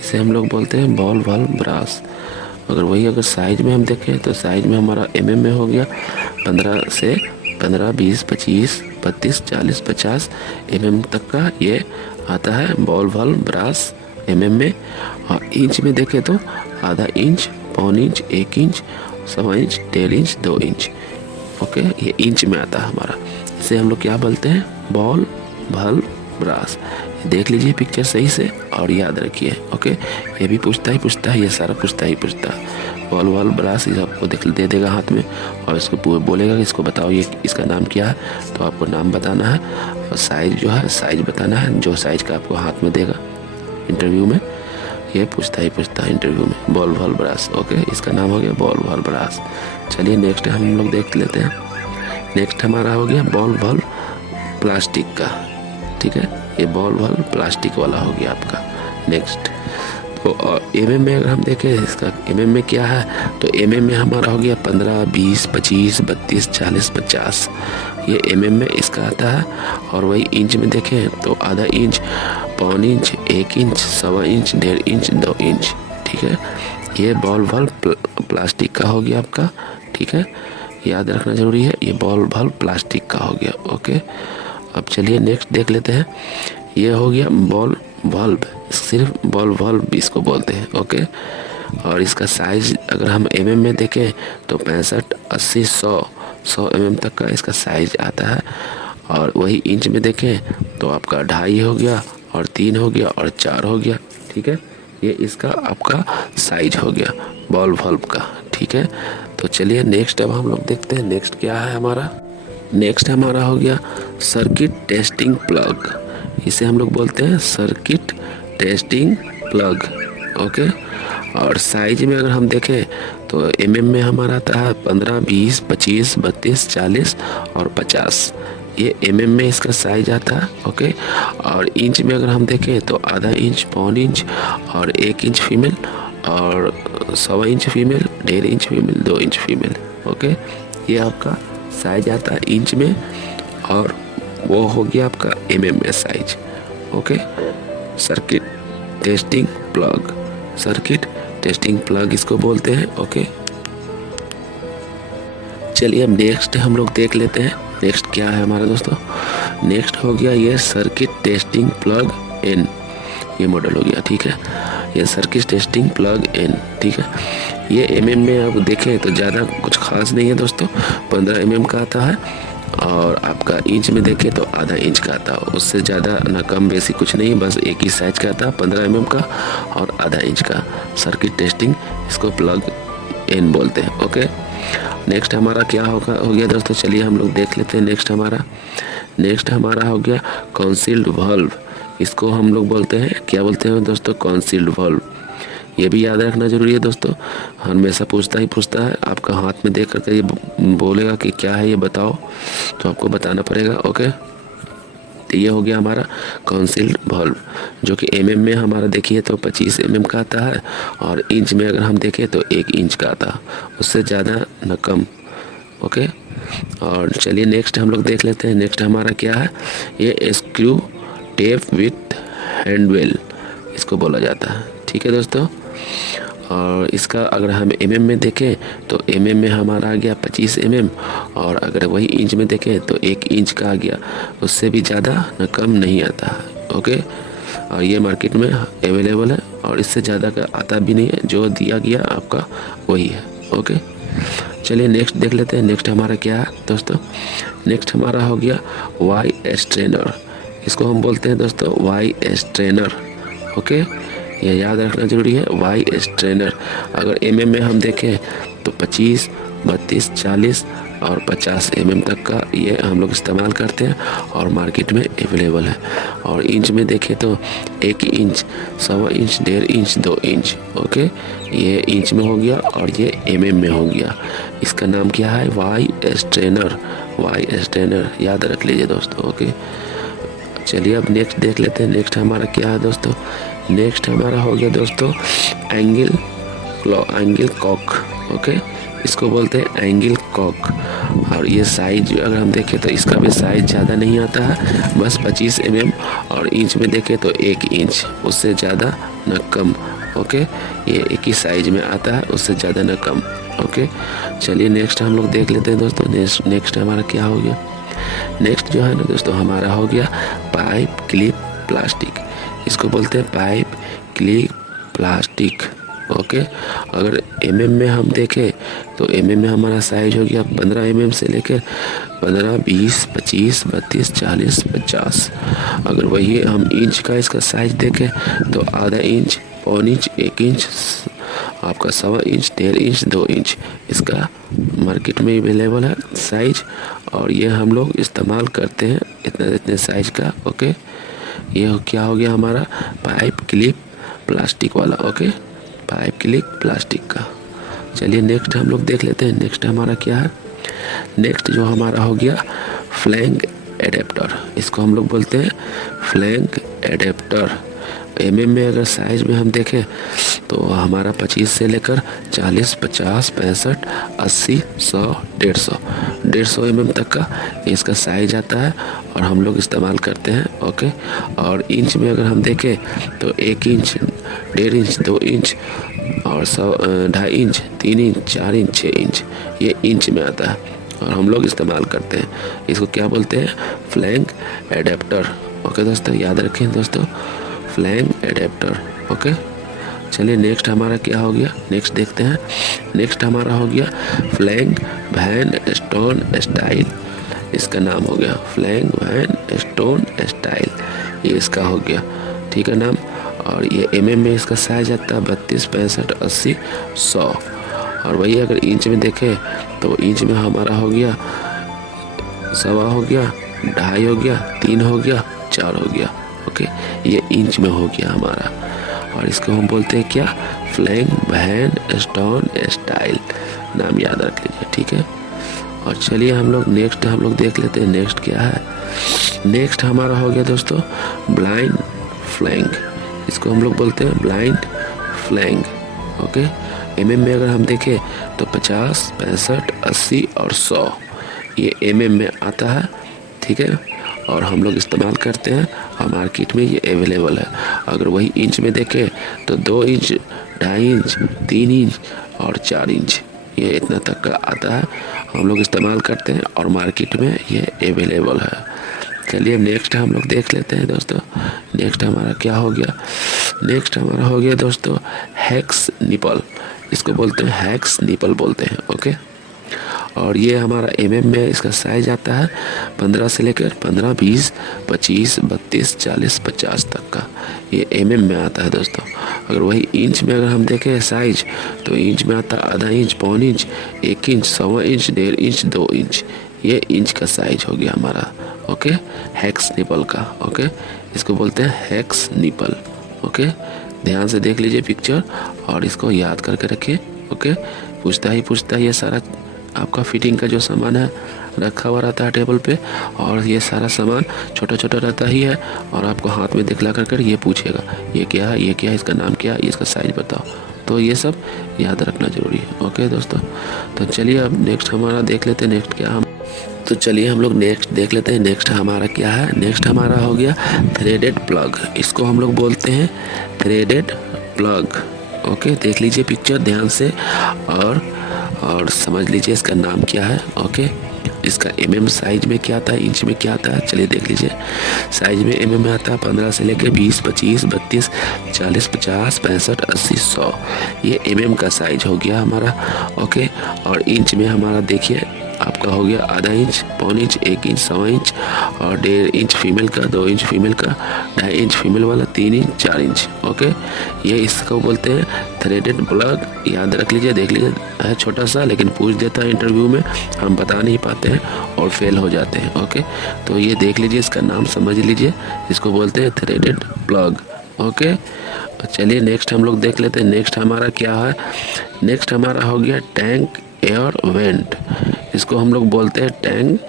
इसे हम लोग बोलते हैं बॉल वाल्व ब्रास। अगर साइज में हम देखें तो साइज में हमारा mm में हो गया 15 से 15, 20, 25, 32, 40, 50 mm तक का ये आता है बॉल वाल्व ब्रास mm में। और इंच में देखें तो आधा इंच, पौन इंच, 1 इंच, सवा इंच, 1.5 इंच, 2 इंच। ओके, ये इंच में आता है हमारा। इसे हम लोग क्या बोलते हैं? Ball valve brass. देख लीजिए पिक्चर सही से और याद रखिए। ओके, ये भी पूछता है, ये सारा पूछता है। बॉल वाल्व ब्रास इसे आपको दे देगा हाथ में और इसको बोलेगा कि इसको बताओ ये इसका नाम क्या है। तो आपको नाम बताना है और साइज जो है साइज बताना है, जो साइज का आपको हाथ में देगा इंटरव्यू में। ये पूछता है इंटरव्यू में बॉल वाल्व ब्रास। ओके, इसका नाम हो गया बॉल वाल्व ब्रास। चलिए नेक्स्ट हम लोग देख लेते हैं। नेक्स्ट हमारा हो गया बॉल वाल्व प्लास्टिक का। ठीक है, ये बॉल वाल्व प्लास्टिक वाला हो गया आपका। नेक्स्ट तो mm में अगर हम देखें इसका mm में क्या है, तो mm में हमारा हो गया 15, 20, 25, 32, 40, 50। ये mm में इसका आता है। और वही इंच में देखें तो आधा इंच, पौन इंच, 1 इंच, सवा इंच, 1.5 इंच, 2 इंच। ठीक है, ये बॉल वाल्व प्लास्टिक का हो गया आपका। ठीक है, याद रखना जरूरी है, ये बॉल वाल्व प्लास्टिक का हो गया। ओके, अब चलिए नेक्स्ट देख लेते हैं। ये हो गया बॉल वाल्व, सिर्फ बॉल वाल्व भी इसको बोलते हैं। ओके, और इसका साइज अगर हम mm में देखें तो 65, 80, 100 mm तक का इसका साइज आता है। और वही इंच में देखें तो आपका 2.5 हो गया, और 3 हो गया, और 4 हो गया। ठीक है, ये इसका आपका साइज हो गया बॉल वाल्व का। ठीक है, तो चलिए नेक्स्ट अब हम लोग देखते हैं। नेक्स्ट क्या है हमारा? नेक्स्ट हमारा हो गया सर्किट टेस्टिंग प्लग। इसे हम लोग बोलते हैं सर्किट टेस्टिंग प्लग। ओके, और साइज में अगर हम देखें तो mm में हमारा आता है 15, 20, 25, 32, 40 और 50। ये mm में इसका साइज आता है। ओके, और इंच में अगर हम देखें तो आधा इंच, पौन इंच, और 1 इंच फीमेल, और सवा inch female, 1.5 inch female, 2 inch female. Okay, ये आपका साइज आता है इंच में, और वो हो गया आपका mm में size. Okay, circuit testing plug, circuit testing plug इसको बोलते हैं। ओके, चलिए अब नेक्स्ट हम लोग देख लेते हैं। नेक्स्ट क्या है हमारा दोस्तों? नेक्स्ट हो गया ये सर्किट टेस्टिंग प्लग इन, ये मॉडल हो गया। ठीक है, ये सर्किट टेस्टिंग प्लग इन। ठीक है, ये mm में आप देखें तो ज़्यादा कुछ खास नहीं है दोस्तों, 15 mm का आता है। और आपका इंच में देखें तो आधा इंच का आता है, उससे ज़्यादा ना कम बेसी कुछ नहीं, बस एक ही साइज का आता है, 15 mm का और आधा इंच का। सर्किट टेस्टिंग इसको प्लग इन बोलते हैं। ओके, नेक्स्ट हमारा क्या हो गया दोस्तों? चलिए हम लोग देख लेते हैं। नेक्स्ट हमारा हो गया कंसील्ड वाल्व। इसको हम लोग बोलते हैं, क्या बोलते हैं दोस्तों? Concealed valve. ये भी याद रखना जरूरी है दोस्तों, हमेशा पूछता है। आपका हाथ में देख करके ये बोलेगा कि क्या है ये बताओ, तो आपको बताना पड़ेगा। ओके, तो ये हो गया हमारा कंसील्ड वाल्व, जो कि mm में हमारा देखिए तो 25 mm का आता है, और इंच में अगर हम देखें तो 1 इंच का आता है, उससे ज़्यादा न कम। ओके, और चलिए नेक्स्ट हम लोग देख लेते हैं। नेक्स्ट हमारा क्या है? ये स्क्रू टेप विथ हैंडवेल इसको बोला जाता है। ठीक है दोस्तों, और इसका अगर हम mm में देखें तो mm में हमारा आ गया 25 mm, और अगर वही इंच में देखें तो 1 इंच का आ गया, उससे भी ज़्यादा न कम नहीं आता। ओके, और ये मार्केट में अवेलेबल है, और इससे ज़्यादा का आता भी नहीं है, जो दिया गया आपका वही है। ओके, चलिए नेक्स्ट देख लेते हैं। नेक्स्ट हमारा क्या है दोस्तों? नेक्स्ट हमारा हो गया वाई स्ट्रेनर। इसको हम बोलते हैं दोस्तों वाई स्ट्रेनर। ओके, ये याद रखना जरूरी है, वाई स्ट्रेनर। अगर mm में हम देखें तो 25, 32, 40 और 50 mm तक का ये हम लोग इस्तेमाल करते हैं और मार्केट में अवेलेबल है। और इंच में देखें तो 1 inch, 1.25 inch, 1.5 inch, 2 inch. Okay, ये इंच में हो गया और ये mm में हो गया। इसका नाम क्या है? वाई स्ट्रेनर, याद रख लीजिए दोस्तों। ओके, चलिए अब नेक्स्ट देख लेते हैं। नेक्स्ट हमारा क्या है दोस्तों? नेक्स्ट हमारा हो गया दोस्तों एंगल कॉक। ओके, इसको बोलते हैं एंगल कॉक। और ये साइज अगर हम देखें तो इसका भी साइज ज़्यादा नहीं आता है, बस 25 mm। और इंच में देखें तो 1 इंच, उससे ज़्यादा न कम। ओके, ये एक ही साइज में आता है, उससे ज़्यादा न कम। ओके, चलिए नेक्स्ट हम लोग देख लेते हैं दोस्तों। नेक्स्ट हमारा क्या हो गया? नेक्स्ट जो है ना दोस्तों हमारा हो गया पाइप क्लिप प्लास्टिक। इसको बोलते हैं पाइप क्लिप प्लास्टिक। ओके, अगर mm में हम देखें तो mm में हमारा साइज हो गया 15 mm से लेकर 15, 20, 25, 32, 40, 50। अगर वही हम इंच का इसका साइज देखें तो आधा इंच, पौन इंच, 1 इंच, आपका 1.25 इंच, 1.5 इंच, 2 इंच इसका मार्केट में अवेलेबल है साइज। और ये हम लोग इस्तेमाल करते हैं इतने साइज का। ओके, ये क्या हो गया हमारा? पाइप क्लिप प्लास्टिक वाला। ओके, पाइप क्लिप प्लास्टिक का। चलिए नेक्स्ट हम लोग देख लेते हैं। नेक्स्ट हमारा क्या है? नेक्स्ट जो हमारा हो गया फ्लैंक एडेप्टर। इसको हम लोग बोलते हैं फ्लैंक एडेप्टर। mm में अगर साइज में हम देखें तो हमारा 25 से लेकर 40, 50, 65, 80, 100, 150 mm तक का इसका साइज आता है और हम लोग इस्तेमाल करते हैं। ओके, और इंच में अगर हम देखें तो 1 इंच, 1.5 इंच, 2 इंच और 2.5 इंच, 3 इंच, 4 इंच, 6 इंच, ये इंच में आता है और हम लोग इस्तेमाल करते हैं। इसको क्या बोलते हैं? Flank adapter. ओके दोस्तों, याद रखें दोस्तों, फ्लैंक एडेप्टर। ओके, चलिए नेक्स्ट हमारा क्या हो गया? नेक्स्ट देखते हैं। नेक्स्ट हमारा हो गया फ्लैंक वैन स्टोन स्टाइल। इसका नाम हो गया फ्लैंक वैन स्टोन स्टाइल, ये इसका हो गया, ठीक है नाम। और ये mm में इसका साइज आता है 32, 65, 80, 100। और वही अगर इंच में देखें तो इंच में हमारा हो गया 1.25 हो गया, 2.5 हो गया, 3 हो गया, 4 हो गया। ओके, ये इंच में हो गया हमारा। और इसको हम बोलते हैं क्या? फ्लैंक वैन स्टोन स्टाइल, नाम याद रख लीजिए, ठीक है। और चलिए हम लोग नेक्स्ट देख लेते हैं। नेक्स्ट क्या है? नेक्स्ट हमारा हो गया दोस्तों ब्लाइंड फ्लैंक। इसको हम लोग बोलते हैं ब्लाइंड फ्लैंक। ओके, mm में अगर हम देखें तो 50, 65, 80 और 100 ये mm में आता है, ठीक है। और हम लोग इस्तेमाल करते हैं और मार्केट में ये अवेलेबल है। अगर वही इंच में देखें तो 2 इंच, 2.5 इंच, 3 इंच और 4 इंच, ये इतना तक का आता है, हम लोग इस्तेमाल करते हैं और मार्केट में ये अवेलेबल है। चलिए नेक्स्ट हम लोग देख लेते हैं दोस्तों। नेक्स्ट हमारा क्या हो गया? नेक्स्ट हमारा हो गया दोस्तों हैक्स निपल। इसको बोलते हैं हैक्स निपल बोलते हैं। ओके, और ये हमारा mm में इसका साइज आता है 15 से लेकर 15, 20, 25, 32, 40, 50 तक का, ये mm में आता है दोस्तों। अगर वही इंच में अगर हम देखें साइज तो इंच में आता है आधा इंच, पौन inch, 1 inch, 1.25 inch, 1.5 inch, 2 inch, ये इंच का साइज हो गया हमारा। ओके, हैक्स निपल का। ओके, इसको बोलते हैं हैक्स निपल। ओके, ध्यान से देख लीजिए पिक्चर और इसको याद करके रखिए। ओके, पूछता ही ये सारा आपका फिटिंग का जो सामान है रखा हुआ रहता है टेबल पे, और ये सारा सामान छोटा छोटा रहता ही है और आपको हाथ में दिखला कर ये पूछेगा ये क्या है, ये क्या है, इसका नाम क्या है, इसका साइज बताओ। तो ये सब याद रखना जरूरी है। ओके दोस्तों, तो चलिए अब नेक्स्ट हमारा देख लेते हैं। नेक्स्ट क्या हम तो चलिए हम लोग नेक्स्ट देख लेते हैं। नेक्स्ट हमारा क्या है? नेक्स्ट हमारा हो गया थ्रेडेड प्लग। इसको हम लोग बोलते हैं थ्रेडेड प्लग। ओके, देख लीजिए पिक्चर ध्यान से और समझ लीजिए इसका नाम क्या है। ओके, इसका mm साइज में क्या आता है, इंच में क्या आता है, चलिए देख लीजिए। साइज में mm में आता है 15 से लेकर 20, 25, 32, 40, 50, 65, 80, 100, ये mm का साइज हो गया हमारा। ओके, और इंच में हमारा देखिए आपका हो गया आधा इंच, पौन इंच, 1 इंच, 1.25 इंच और 1.5 इंच फीमेल का, 2 इंच फीमेल का, 2.5 इंच फीमेल वाला, 3 इंच, 4 इंच। ओके, ये इसको बोलते हैं थ्रेडेड प्लग। याद रख लीजिए, देख लीजिए, है छोटा सा लेकिन पूछ देता है इंटरव्यू में, हम बता नहीं पाते हैं और फेल हो जाते हैं। ओके, तो ये देख लीजिए, इसका नाम समझ लीजिए, इसको बोलते हैं थ्रेडेड प्लग। ओके, चलिए नेक्स्ट हम लोग देख लेते हैं। नेक्स्ट हमारा क्या है, नेक्स्ट हमारा हो गया टैंक एयर वेंट। इसको हम लोग बोलते हैं टैंक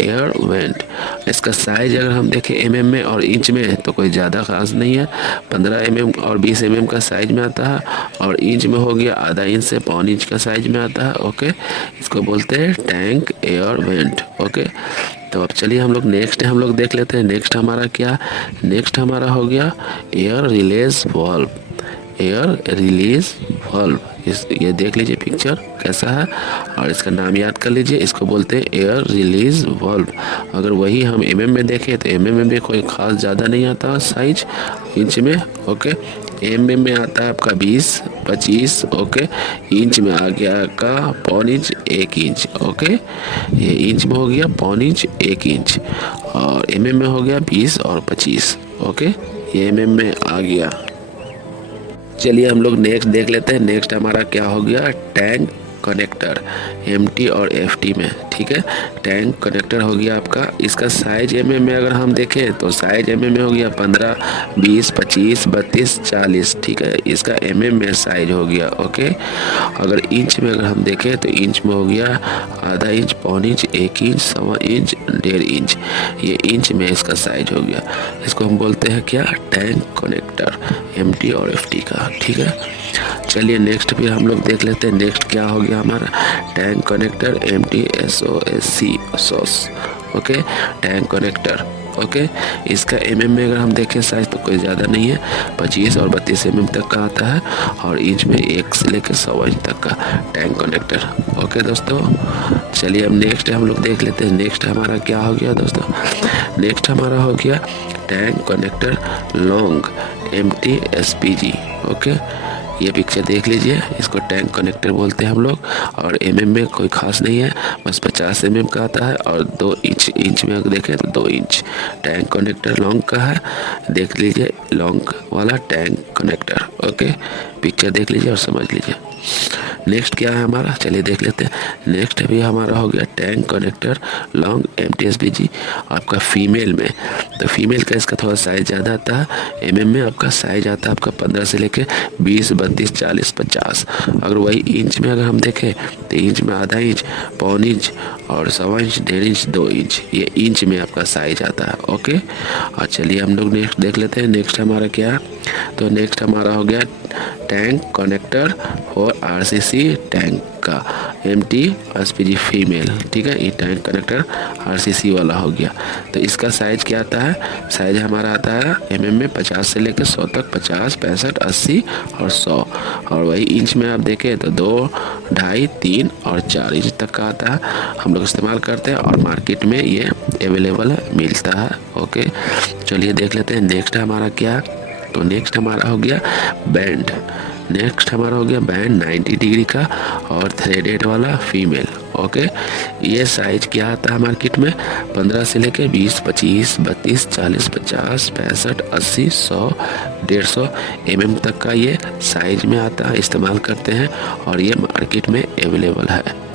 एयर वेंट। इसका साइज अगर हम देखें एमएम में और इंच में तो कोई ज़्यादा खास नहीं है। 15 एमएम और 20 एमएम का साइज में आता है और इंच में हो गया आधा इंच से पौन इंच का साइज में आता है। ओके, इसको बोलते हैं टैंक एयर वेंट। ओके, तो अब चलिए हम लोग नेक्स्ट हम लोग देख लेते हैं। नेक्स्ट हमारा क्या, नेक्स्ट हमारा हो गया air release valve. Air release valve, ये देख लीजिए पिक्चर कैसा है और इसका नाम याद कर लीजिए, इसको बोलते हैं एयर रिलीज वाल्व। अगर वही हम एमएम में देखें तो एमएम में भी कोई खास ज़्यादा नहीं आता साइज इंच में। ओके, एमएम में आता है आपका 20, 25। ओके, इंच में आ गया का पौन इंच, 1 इंच। ओके, ये इंच में हो गया पौन इंच, 1 इंच और एमएम में हो गया 20 और 25। ओके, ये एमएम में आ गया। चलिए हम लोग नेक्स्ट देख लेते हैं। नेक्स्ट हमारा क्या हो गया टैंक कनेक्टर, एमटी और एफटी में। ठीक है, टैंक कनेक्टर हो गया आपका। इसका साइज एमएम में अगर हम देखें तो साइज एमएम में हो गया 15, 20, 25, 32, 40। ठीक है, इसका एमएम में साइज हो गया। ओके, अगर इंच में अगर हम देखें तो इंच में हो गया आधा इंच, पौन इंच, 1 इंच, 1.25 इंच, 1.5 इंच। ये इंच में इसका साइज हो गया। इसको हम बोलते हैं क्या टैंक कनेक्टर, एमटी और एफटी का। ठीक है, चलिए नेक्स्ट भी हम लोग देख लेते हैं। नेक्स्ट क्या हो गया हमारा टैंक कनेक्टर, एमटी एसओएससी सॉस। Okay, tank connector. ओके, इसका एमएम में अगर हम देखें साइज तो कोई ज़्यादा नहीं है, 25 और 32 एमएम तक का आता है और इंच में 1 से लेकर 100 इंच तक का टैंक कनेक्टर। ओके दोस्तों, चलिए अब नेक्स्ट हम लोग देख लेते हैं। नेक्स्ट हमारा क्या हो गया दोस्तों, नेक्स्ट हमारा हो गया tank connector long, MT SPG. Okay, ये पिक्चर देख लीजिए, इसको टैंक कनेक्टर बोलते हैं हम लोग और एमएम में कोई खास नहीं है, बस 50 एमएम का आता है और 2 इंच, इंच में अगर देखें तो 2 इंच टैंक कनेक्टर लॉन्ग का है। देख लीजिए लॉन्ग वाला टैंक कनेक्टर। ओके, पिक्चर देख लीजिए और समझ लीजिए। नेक्स्ट क्या है हमारा, चलिए देख लेते हैं। नेक्स्ट अभी हमारा हो गया टैंक कनेक्टर लॉन्ग एमटीएसबीजी आपका फीमेल में। तो फीमेल का इसका थोड़ा साइज ज़्यादा आता है, एमएम में आपका साइज आता है आपका 15 से लेके 20, 32, 40, 50। अगर वही इंच में अगर हम देखें तो इंच में आधा इंच, पौन इंच और 1.25 इंच, 1.5 इंच, 2 इंच, ये इंच में आपका साइज आता है। ओके, और चलिए हम लोग नेक्स्ट देख लेते हैं। नेक्स्ट हमारा क्या है, तो नेक्स्ट हमारा हो गया टैंक कनेक्टर और आरसीसी टैंक का, एमटी एसपीजी फीमेल। ठीक है, ये टैंक कनेक्टर आरसीसी वाला हो गया। तो इसका साइज क्या आता है, साइज हमारा आता है एमएम में 50 से लेकर 100 तक, 50, 65, 80 और 100। और वही इंच में आप देखें तो 2, 2.5, 3 और 4 इंच तक का आता है। हम लोग इस्तेमाल करते हैं और मार्केट में ये अवेलेबल है, मिलता है। ओके, चलिए देख लेते हैं नेक्स्ट हमारा क्या, तो नेक्स्ट हमारा हो गया बैंड। नेक्स्ट हमारा हो गया बैंड 90 डिग्री का और थ्रेडेड वाला फीमेल। ओके, ये साइज क्या आता है मार्केट में, 15 से लेकर 20, 25, 32, 40, 50, 65, 80, 100, 150 एमएम तक का ये साइज में आता है, इस्तेमाल करते हैं और ये मार्केट में अवेलेबल है।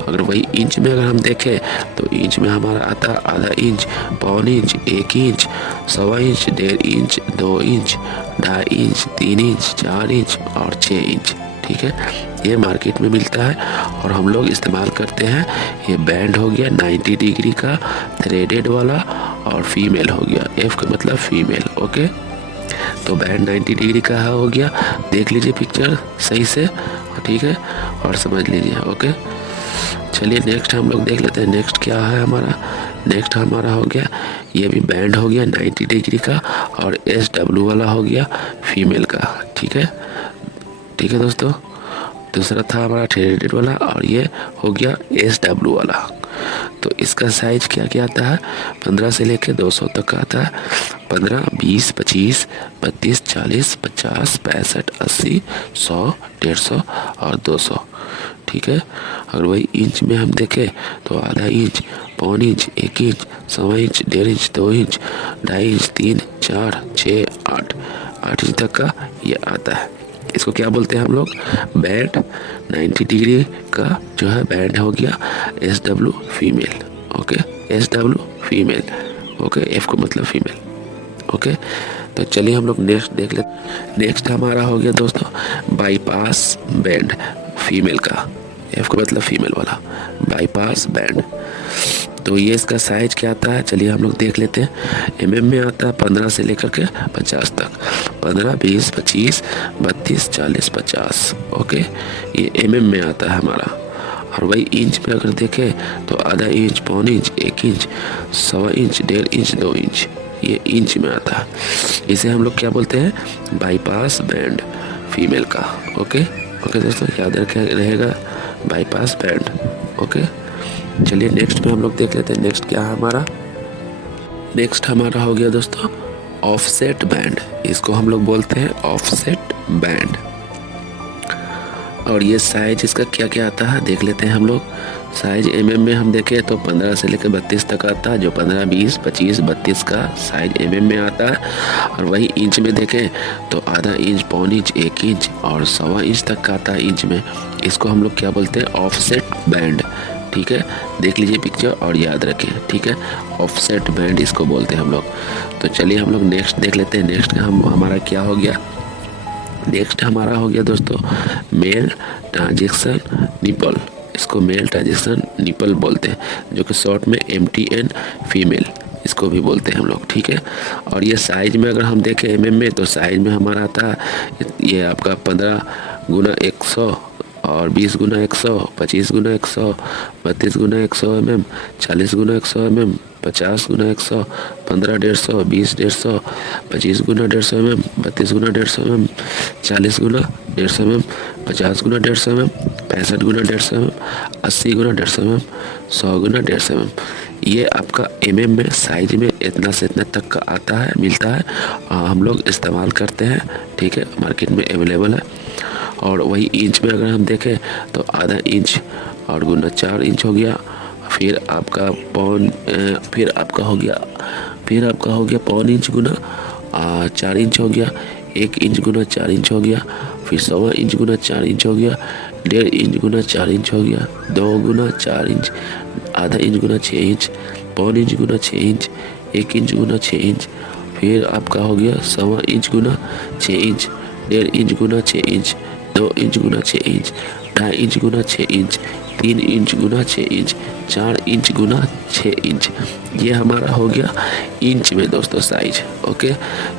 अगर वही इंच में अगर हम देखें तो इंच में हमारा आता है आधा इंच, पौन inch, 1 inch, 1.25 inch, 1.5 inch, 2 inch, 2.5 inch, 3 inch, 4 inch और 6 इंच। ठीक है, ये मार्केट में मिलता है और हम लोग इस्तेमाल करते हैं। ये बैंड हो गया 90 डिग्री का थ्रेडेड वाला और फीमेल हो गया, एफ का मतलब फीमेल। ओके, तो बैंड 90 डिग्री का हो गया, देख लीजिए पिक्चर सही से। ठीक है, और समझ लीजिए। ओके, चलिए नेक्स्ट हम लोग देख लेते हैं। नेक्स्ट क्या है हमारा, नेक्स्ट हमारा हो गया ये भी बैंड हो गया 90 डिग्री का और SW वाला हो गया फीमेल का। ठीक है, ठीक है दोस्तों, दूसरा था हमारा थ्रेडेड वाला और ये हो गया SW वाला। तो इसका साइज क्या क्या आता है, 15 से लेकर 200 तक का आता है। 15, 20, 25, 32, 40, 50, 65, 80, 100, 150 और 200। ठीक है। अगर वही इंच में हम देखें तो आधा इंच, पौन inch, 1 inch, 1.25 inch, 1.5 inch, 2 inch, 2.5 inch, 3, 4, 6, 8 inch तक का ये आता है। इसको क्या बोलते हैं हम लोग? बैंड। 90 डिग्री का जो है बैंड हो गया SW female. Okay, SW female. Okay, F को मतलब फीमेल। ओके, तो चलिए हम लोग नेक्स्ट देख लेते। नेक्स्ट हमारा हो गया दोस्तों बाईपास बैंड फीमेल का। F को मतलब फीमेल वाला बाईपास बैंड। तो ये इसका साइज क्या आता है, चलिए हम लोग देख लेते हैं। mm में आता है 15 से लेकर के 50 तक। 15, 20, 25, 32, 40, 50। ओके, ये mm में आता है हमारा। और वही इंच में अगर देखें तो आधा इंच, पौन inch, 1 inch, 1.25 inch, 1.5 inch, 2 inch, ये इंच में आता है। इसे हम लोग क्या बोलते हैं? बाईपास बैंड फीमेल का। ओके ओके दोस्तों, याद रखे रहेगा बाईपास बैंड। ओके, चलिए नेक्स्ट में हम लोग देख लेते हैं। नेक्स्ट क्या है हमारा? नेक्स्ट हमारा हो गया दोस्तों ऑफसेट बैंड। इसको हम लोग बोलते हैं ऑफसेट बैंड। और ये साइज इसका क्या क्या आता है देख लेते हैं हम लोग। साइज mm में हम देखें तो 15 से लेकर 32 तक आता है, जो 15, 20, 25, 32 का साइज mm में आता है। और वही इंच में देखें तो आधा इंच, पौन इंच, 1 इंच और 1.25 इंच तक का आता है इंच में। इसको हम लोग क्या बोलते हैं? Offset band. ठीक है, देख लीजिए पिक्चर और याद रखें। ठीक है, ऑफसेट बैंड इसको बोलते हैं हम लोग। तो चलिए हम लोग नेक्स्ट देख लेते हैं। नेक्स्ट का हमारा क्या हो गया? नेक्स्ट हमारा हो गया दोस्तों मेल ट्रांजेक्शन निपल। इसको मेल ट्रांजेक्शन निपल बोलते हैं, जो कि शॉर्ट में MTN फीमेल इसको भी बोलते हैं हम लोग। ठीक है, और ये साइज में अगर हम देखें mm में तो साइज में हमारा आता है ये आपका 15 गुना 100 और 20 गुना 100, 25 गुना 100, 32 गुना 100 mm, 40 गुना 100 mm, 50 गुना 100, 15 150, 20 150, 25 गुना 150 mm, 32 गुना 150 mm, 40 गुना 150 mm, 50 गुना 150 mm, 65 गुना 150 mm, 80 गुना 150 mm, 100 गुना 150 mm। ये आपका mm में साइज में इतना से इतना तक का आता है, मिलता है। हम लोग इस्तेमाल करते हैं। ठीक है, मार्केट में अवेलेबल है। और वही इंच में अगर हम देखें तो आधा इंच और गुना 4 इंच हो गया। फिर आपका हो गया पौन इंच गुना 4 इंच हो गया। 1 इंच गुना 4 इंच हो गया। फिर 1.25 इंच गुना 4 इंच हो गया। 1.5 इंच गुना 4 इंच हो गया। 2 गुना 4 इंच, आधा इंच गुना 6 इंच, पौन इंच गुना 6 इंच, 1 इंच गुना 6 इंच। फिर आपका हो गया 1.25 इंच गुना 6 इंच, 1.5 इंच गुना 6 इंच, 2 इंच गुना 6 इंच, 2.5 इंच गुना 6 इंच, 3 इंच गुना 6 इंच, 4 इंच गुना 6 इंच। ये हमारा हो गया इंच में दोस्तों साइज। ओके,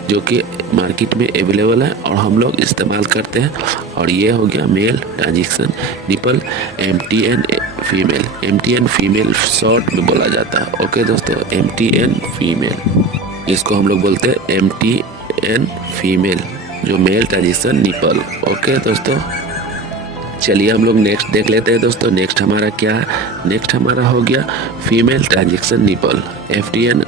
जो कि मार्केट में अवेलेबल है और हम लोग इस्तेमाल करते हैं। और ये हो गया male transaction nipple MTN female short में बोला जाता है। ओके दोस्तों, MTN फीमेल, इसको हम लोग बोलते हैं MTN फीमेल, जो मेल ट्रांजेक्शन निपल। ओके दोस्तों, चलिए हम लोग नेक्स्ट देख लेते हैं दोस्तों। नेक्स्ट हमारा क्या है? नेक्स्ट हमारा हो गया female transaction nipple, FTN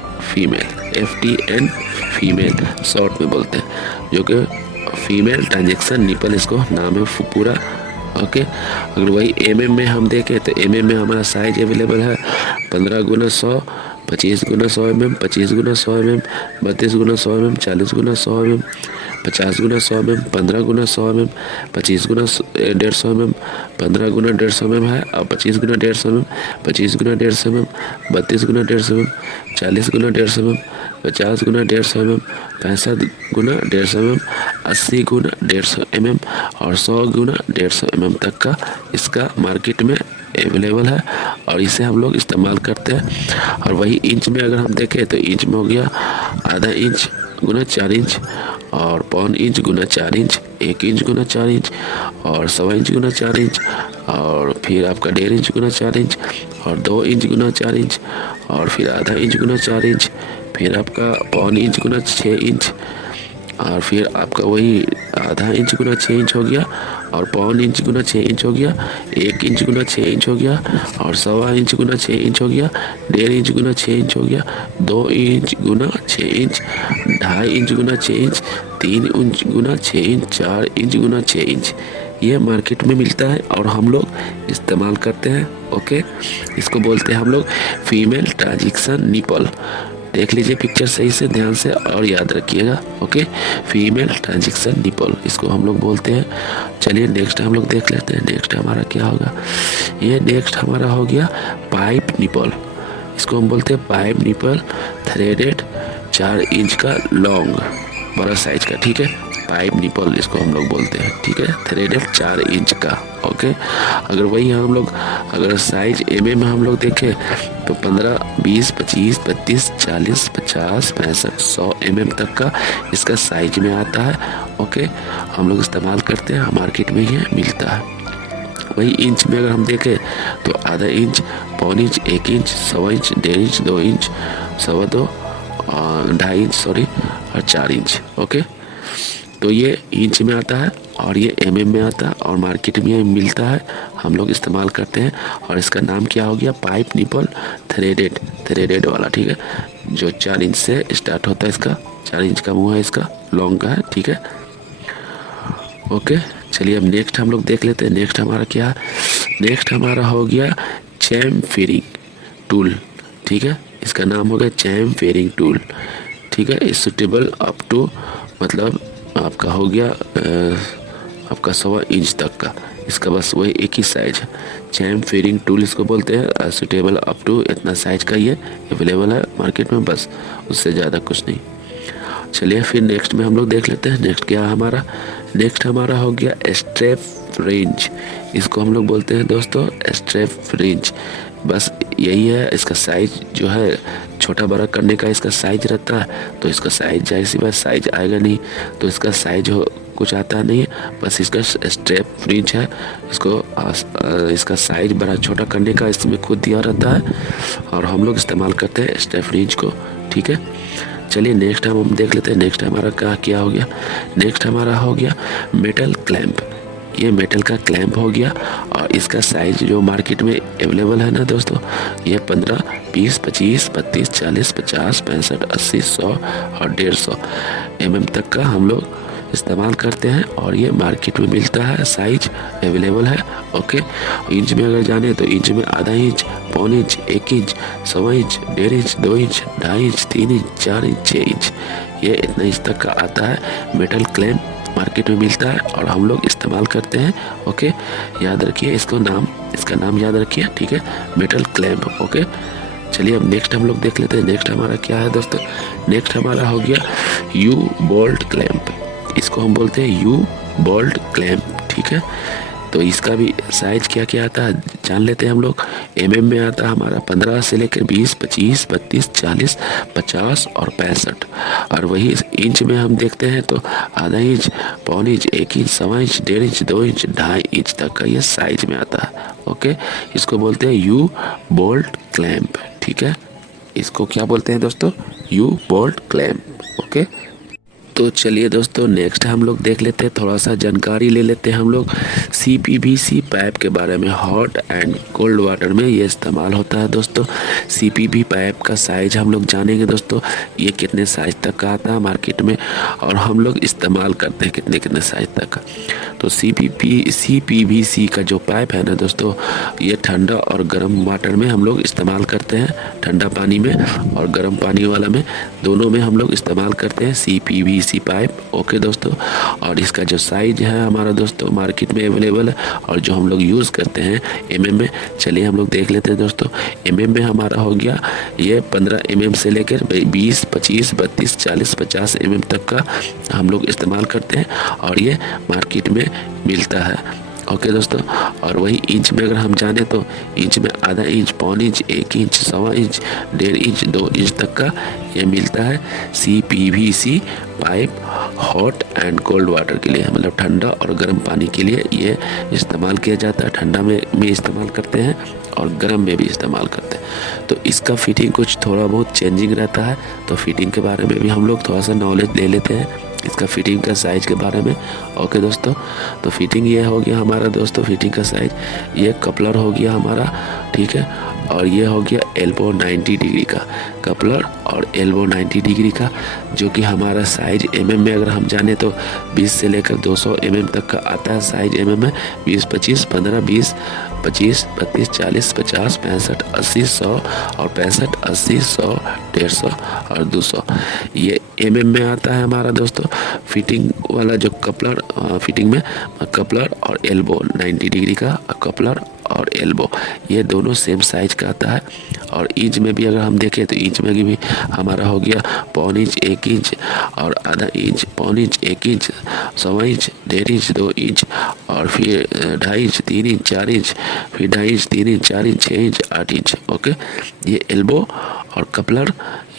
female short में बोलते हैं, जो कि फीमेल ट्रांजेक्शन निपल इसको नाम है पूरा। ओके, अगर वही mm में हम देखें तो mm में हमारा साइज अवेलेबल है 15 गुना 100, 25 गुना 100 mm, 25 गुना 100 mm, 32 गुना 100 mm, 40 गुना 100 mm, 50 गुना 100 mm, 15 गुना 100 mm, 25 गुना 150 mm, 15 गुना 150 mm है और 25 गुना 150 mm, 25 गुना 150 mm, 32 गुना 150 mm, 40 गुना 150 mm, 50 गुना 150 mm, 65 गुना 150 mm, 80 गुना 150 mm और 100 गुना 150 mm तक का इसका मार्केट में अवेलेबल है और इसे हम लोग इस्तेमाल करते हैं। और वही इंच में अगर हम देखें तो इंच में हो गया आधा इंच गुना 4 इंच और पौन इंच गुना 4 इंच, 1 इंच गुना 4 इंच और 1.25 इंच गुना 4 इंच और फिर आपका 1.5 इंच गुना 4 इंच और 2 इंच गुना 4 इंच और फिर आधा इंच गुना 4 इंच, फिर आपका पौन इंच गुना 6 इंच और फिर आपका वही आधा इंच गुना 6 इंच हो गया और पौन इंच गुना 6 इंच हो गया, 1 इंच गुना 6 इंच हो गया और 1.25 इंच गुना 6 इंच हो गया, 1.5 इंच गुना 6 इंच हो गया, 2 इंच गुना 6 इंच, 2.5 इंच गुना 6 इंच, 3 इंच गुना 6 इंच, 4 इंच गुना 6 इंच। ये मार्केट में मिलता है और हम लोग इस्तेमाल करते हैं। ओके, इसको बोलते हैं हम लोग फीमेल ट्रांजिशन निपल। देख लीजिए पिक्चर सही से ध्यान से और याद रखिएगा। ओके, फीमेल ट्रांजिशन निपल इसको हम लोग बोलते हैं। चलिए नेक्स्ट हम लोग देख लेते हैं। नेक्स्ट हमारा क्या होगा, ये नेक्स्ट हमारा हो गया पाइप निपल। इसको हम बोलते हैं पाइप निपल, थ्रेडेड 4 इंच का लॉन्ग, बड़ा साइज का। ठीक है, पाइप निपल इसको हम लोग बोलते हैं। ठीक है, थ्रेडेड 4 इंच का। ओके, अगर वही हम लोग अगर साइज एमएम में हम लोग देखें तो 15, 20, 25, 32, 40, 50, 65, 100 एमएम तक का इसका साइज में आता है। ओके, हम लोग इस्तेमाल करते हैं, मार्केट में ये मिलता है। वही इंच में अगर हम देखें तो आधा इंच, पौन inch, 1 inch, 1.25 inch, 1.5 inch, 2 inch, 2.25, 2.5 inch sorry, और 4 इंच। ओके, तो ये इंच में आता है और ये एमएम में आता है और मार्केट में मिलता है, हम लोग इस्तेमाल करते हैं। और इसका नाम क्या हो गया, पाइप निपल थ्रेडेड वाला। ठीक है, जो 4 इंच से स्टार्ट होता है, इसका 4 इंच का मुँह है, इसका लॉन्ग का है। ठीक है, ओके, चलिए अब नेक्स्ट हम लोग देख लेते हैं। नेक्स्ट हमारा क्या है, नेक्स्ट हमारा हो गया चैम्फरिंग टूल। ठीक है, इसका नाम हो गया चैम्फरिंग टूल। ठीक है, इस सुटेबल अप टू मतलब आपका हो गया आपका 1.25 इंच तक का, इसका बस वही एक ही साइज है। चैम्फरिंग टूल इसको बोलते हैं, सुटेबल अप टू इतना साइज का ये अवेलेबल है मार्केट में, बस उससे ज़्यादा कुछ नहीं। चलिए फिर नेक्स्ट में हम लोग देख लेते हैं। नेक्स्ट क्या है हमारा, नेक्स्ट हमारा हो गया स्ट्रेप रेंज। इसको हम लोग बोलते हैं दोस्तों स्ट्रेप रेंज, बस यही है। इसका साइज जो है छोटा बड़ा करने का इसका साइज रहता है, तो इसका साइज जाहिर सी बात साइज आएगा नहीं, तो इसका साइज हो कुछ आता नहीं है, बस इसका स्ट्रेप रेंज है। इसका साइज बड़ा छोटा करने का इसमें खुद दिया रहता है और हम लोग इस्तेमाल करते हैं स्ट्रेप रेंज को। ठीक है, चलिए नेक्स्ट हम देख लेते हैं। नेक्स्ट हमारा क्या हो गया, नेक्स्ट हमारा हो गया मेटल क्लैंप। ये मेटल का क्लैंप हो गया और इसका साइज जो मार्केट में अवेलेबल है ना दोस्तों, ये 15, 20, 25, 32, 40, 50, 65, 80, 100 और 150 एमएम तक का हम लोग इस्तेमाल करते हैं और ये मार्केट में मिलता है, साइज अवेलेबल है। ओके, इंच में अगर जाने तो इंच में आधा इंच, पौन inch, 1 inch, 1.25 inch, 1.5 inch, 2 inch, 2.5 inch, 3 inch, 4 inch, 6 inch, ये इतना इंच तक का आता है। मेटल क्लैंप मार्केट में मिलता है और हम लोग इस्तेमाल करते हैं। ओके, याद रखिए इसका नाम याद रखिए। ठीक है, मेटल क्लैंप। ओके, चलिए अब नेक्स्ट हम लोग देख लेते हैं। नेक्स्ट हमारा क्या है दोस्तों, नेक्स्ट हमारा हो गया यू बोल्ट क्लैंप। इसको हम बोलते हैं यू बोल्ट क्लैंप। ठीक है, तो इसका भी साइज क्या क्या आता है जान लेते हैं हम लोग। एमएम में आता है हमारा 15 से लेकर 20, 25, 32, 40, 50 और 65। और वही इंच में हम देखते हैं तो आधा इंच, पौन inch, 1 inch, 1.25 inch, 1.5 inch, 2 inch, 2.5 inch तक का ये साइज में आता है। ओके, इसको बोलते हैं यू बोल्ट क्लैंप। ठीक है, इसको क्या बोलते हैं दोस्तों, यू बोल्ट क्लैंप। ओके, तो चलिए दोस्तों नेक्स्ट हम लोग देख लेते हैं, थोड़ा सा जानकारी ले लेते हैं हम लोग सीपीवीसी पाइप के बारे में। हॉट एंड कोल्ड वाटर में ये इस्तेमाल होता है दोस्तों। सीपीवी पाइप का साइज हम लोग जानेंगे दोस्तों, ये कितने साइज तक का आता है मार्केट में और हम लोग इस्तेमाल करते हैं कितने कितने साइज तक का। तो सीपीवीसी का जो पाइप है ना दोस्तों, ये ठंडा और गर्म वाटर में हम लोग इस्तेमाल करते हैं, ठंडा पानी में और गर्म पानी वाला में, दोनों में हम लोग इस्तेमाल करते हैं सीपीवीसी पाइप। ओके दोस्तों, और इसका जो साइज है हमारा दोस्तों मार्केट में अवेलेबल है और जो हम लोग यूज़ करते हैं एमएम में। चलिए हम लोग देख लेते हैं दोस्तों। एमएम में हमारा हो गया ये 15 एमएम से लेकर 20, 25, 32, 40, 50 एमएम तक का हम लोग इस्तेमाल करते हैं और ये मार्केट में मिलता है। ओके दोस्तों, और वही इंच में अगर हम जाने तो इंच में आधा इंच, पौन inch, 1 inch, 1.25 inch, 1.5 inch, 2 inch तक का ये मिलता है CPVC pipe. Hot and cold water के लिए मतलब ठंडा और गर्म पानी के लिए ये इस्तेमाल किया जाता है। ठंडा में इस्तेमाल करते हैं और गर्म में भी इस्तेमाल करते हैं। तो इसका फिटिंग कुछ थोड़ा बहुत चेंजिंग रहता है, तो फिटिंग के बारे में भी हम लोग थोड़ा सा नॉलेज ले लेते हैं। इसका फिटिंग का साइज के बारे में। ओके दोस्तों, तो फिटिंग ये हो गया हमारा दोस्तों, फिटिंग का साइज। ये कपलर हो गया हमारा, ठीक है, और ये हो गया एल्बो 90 डिग्री का कपलर और एल्बो 90 डिग्री का, जो कि हमारा साइज mm में अगर हम जाने तो 20 से लेकर 200 mm तक का आता है साइज mm में। 20, 25, 15, 20, 25, 32, 40, 50, 65, 80, 100 और 65, 80, 100, 150 और 200 ये mm में आता है हमारा दोस्तों। फिटिंग वाला जो कपलर, फिटिंग में कपलर और एल्बो 90 डिग्री का कपलर और एल्बो, ये दोनों सेम साइज का आता है। और इंच में भी अगर हम देखें तो इंच में भी हमारा हो गया 1.25 इंच, 1 इंच और आधा inch, 1.25 inch, 1 inch, 1.25 inch, 1.5 inch, 2 inch और फिर 2.5 इंच, 3 इंच, 4 इंच, फिर 2.5 inch, 3 inch, 4 inch, 6 inch, 8 inch. Okay, ये एल्बो और कपलर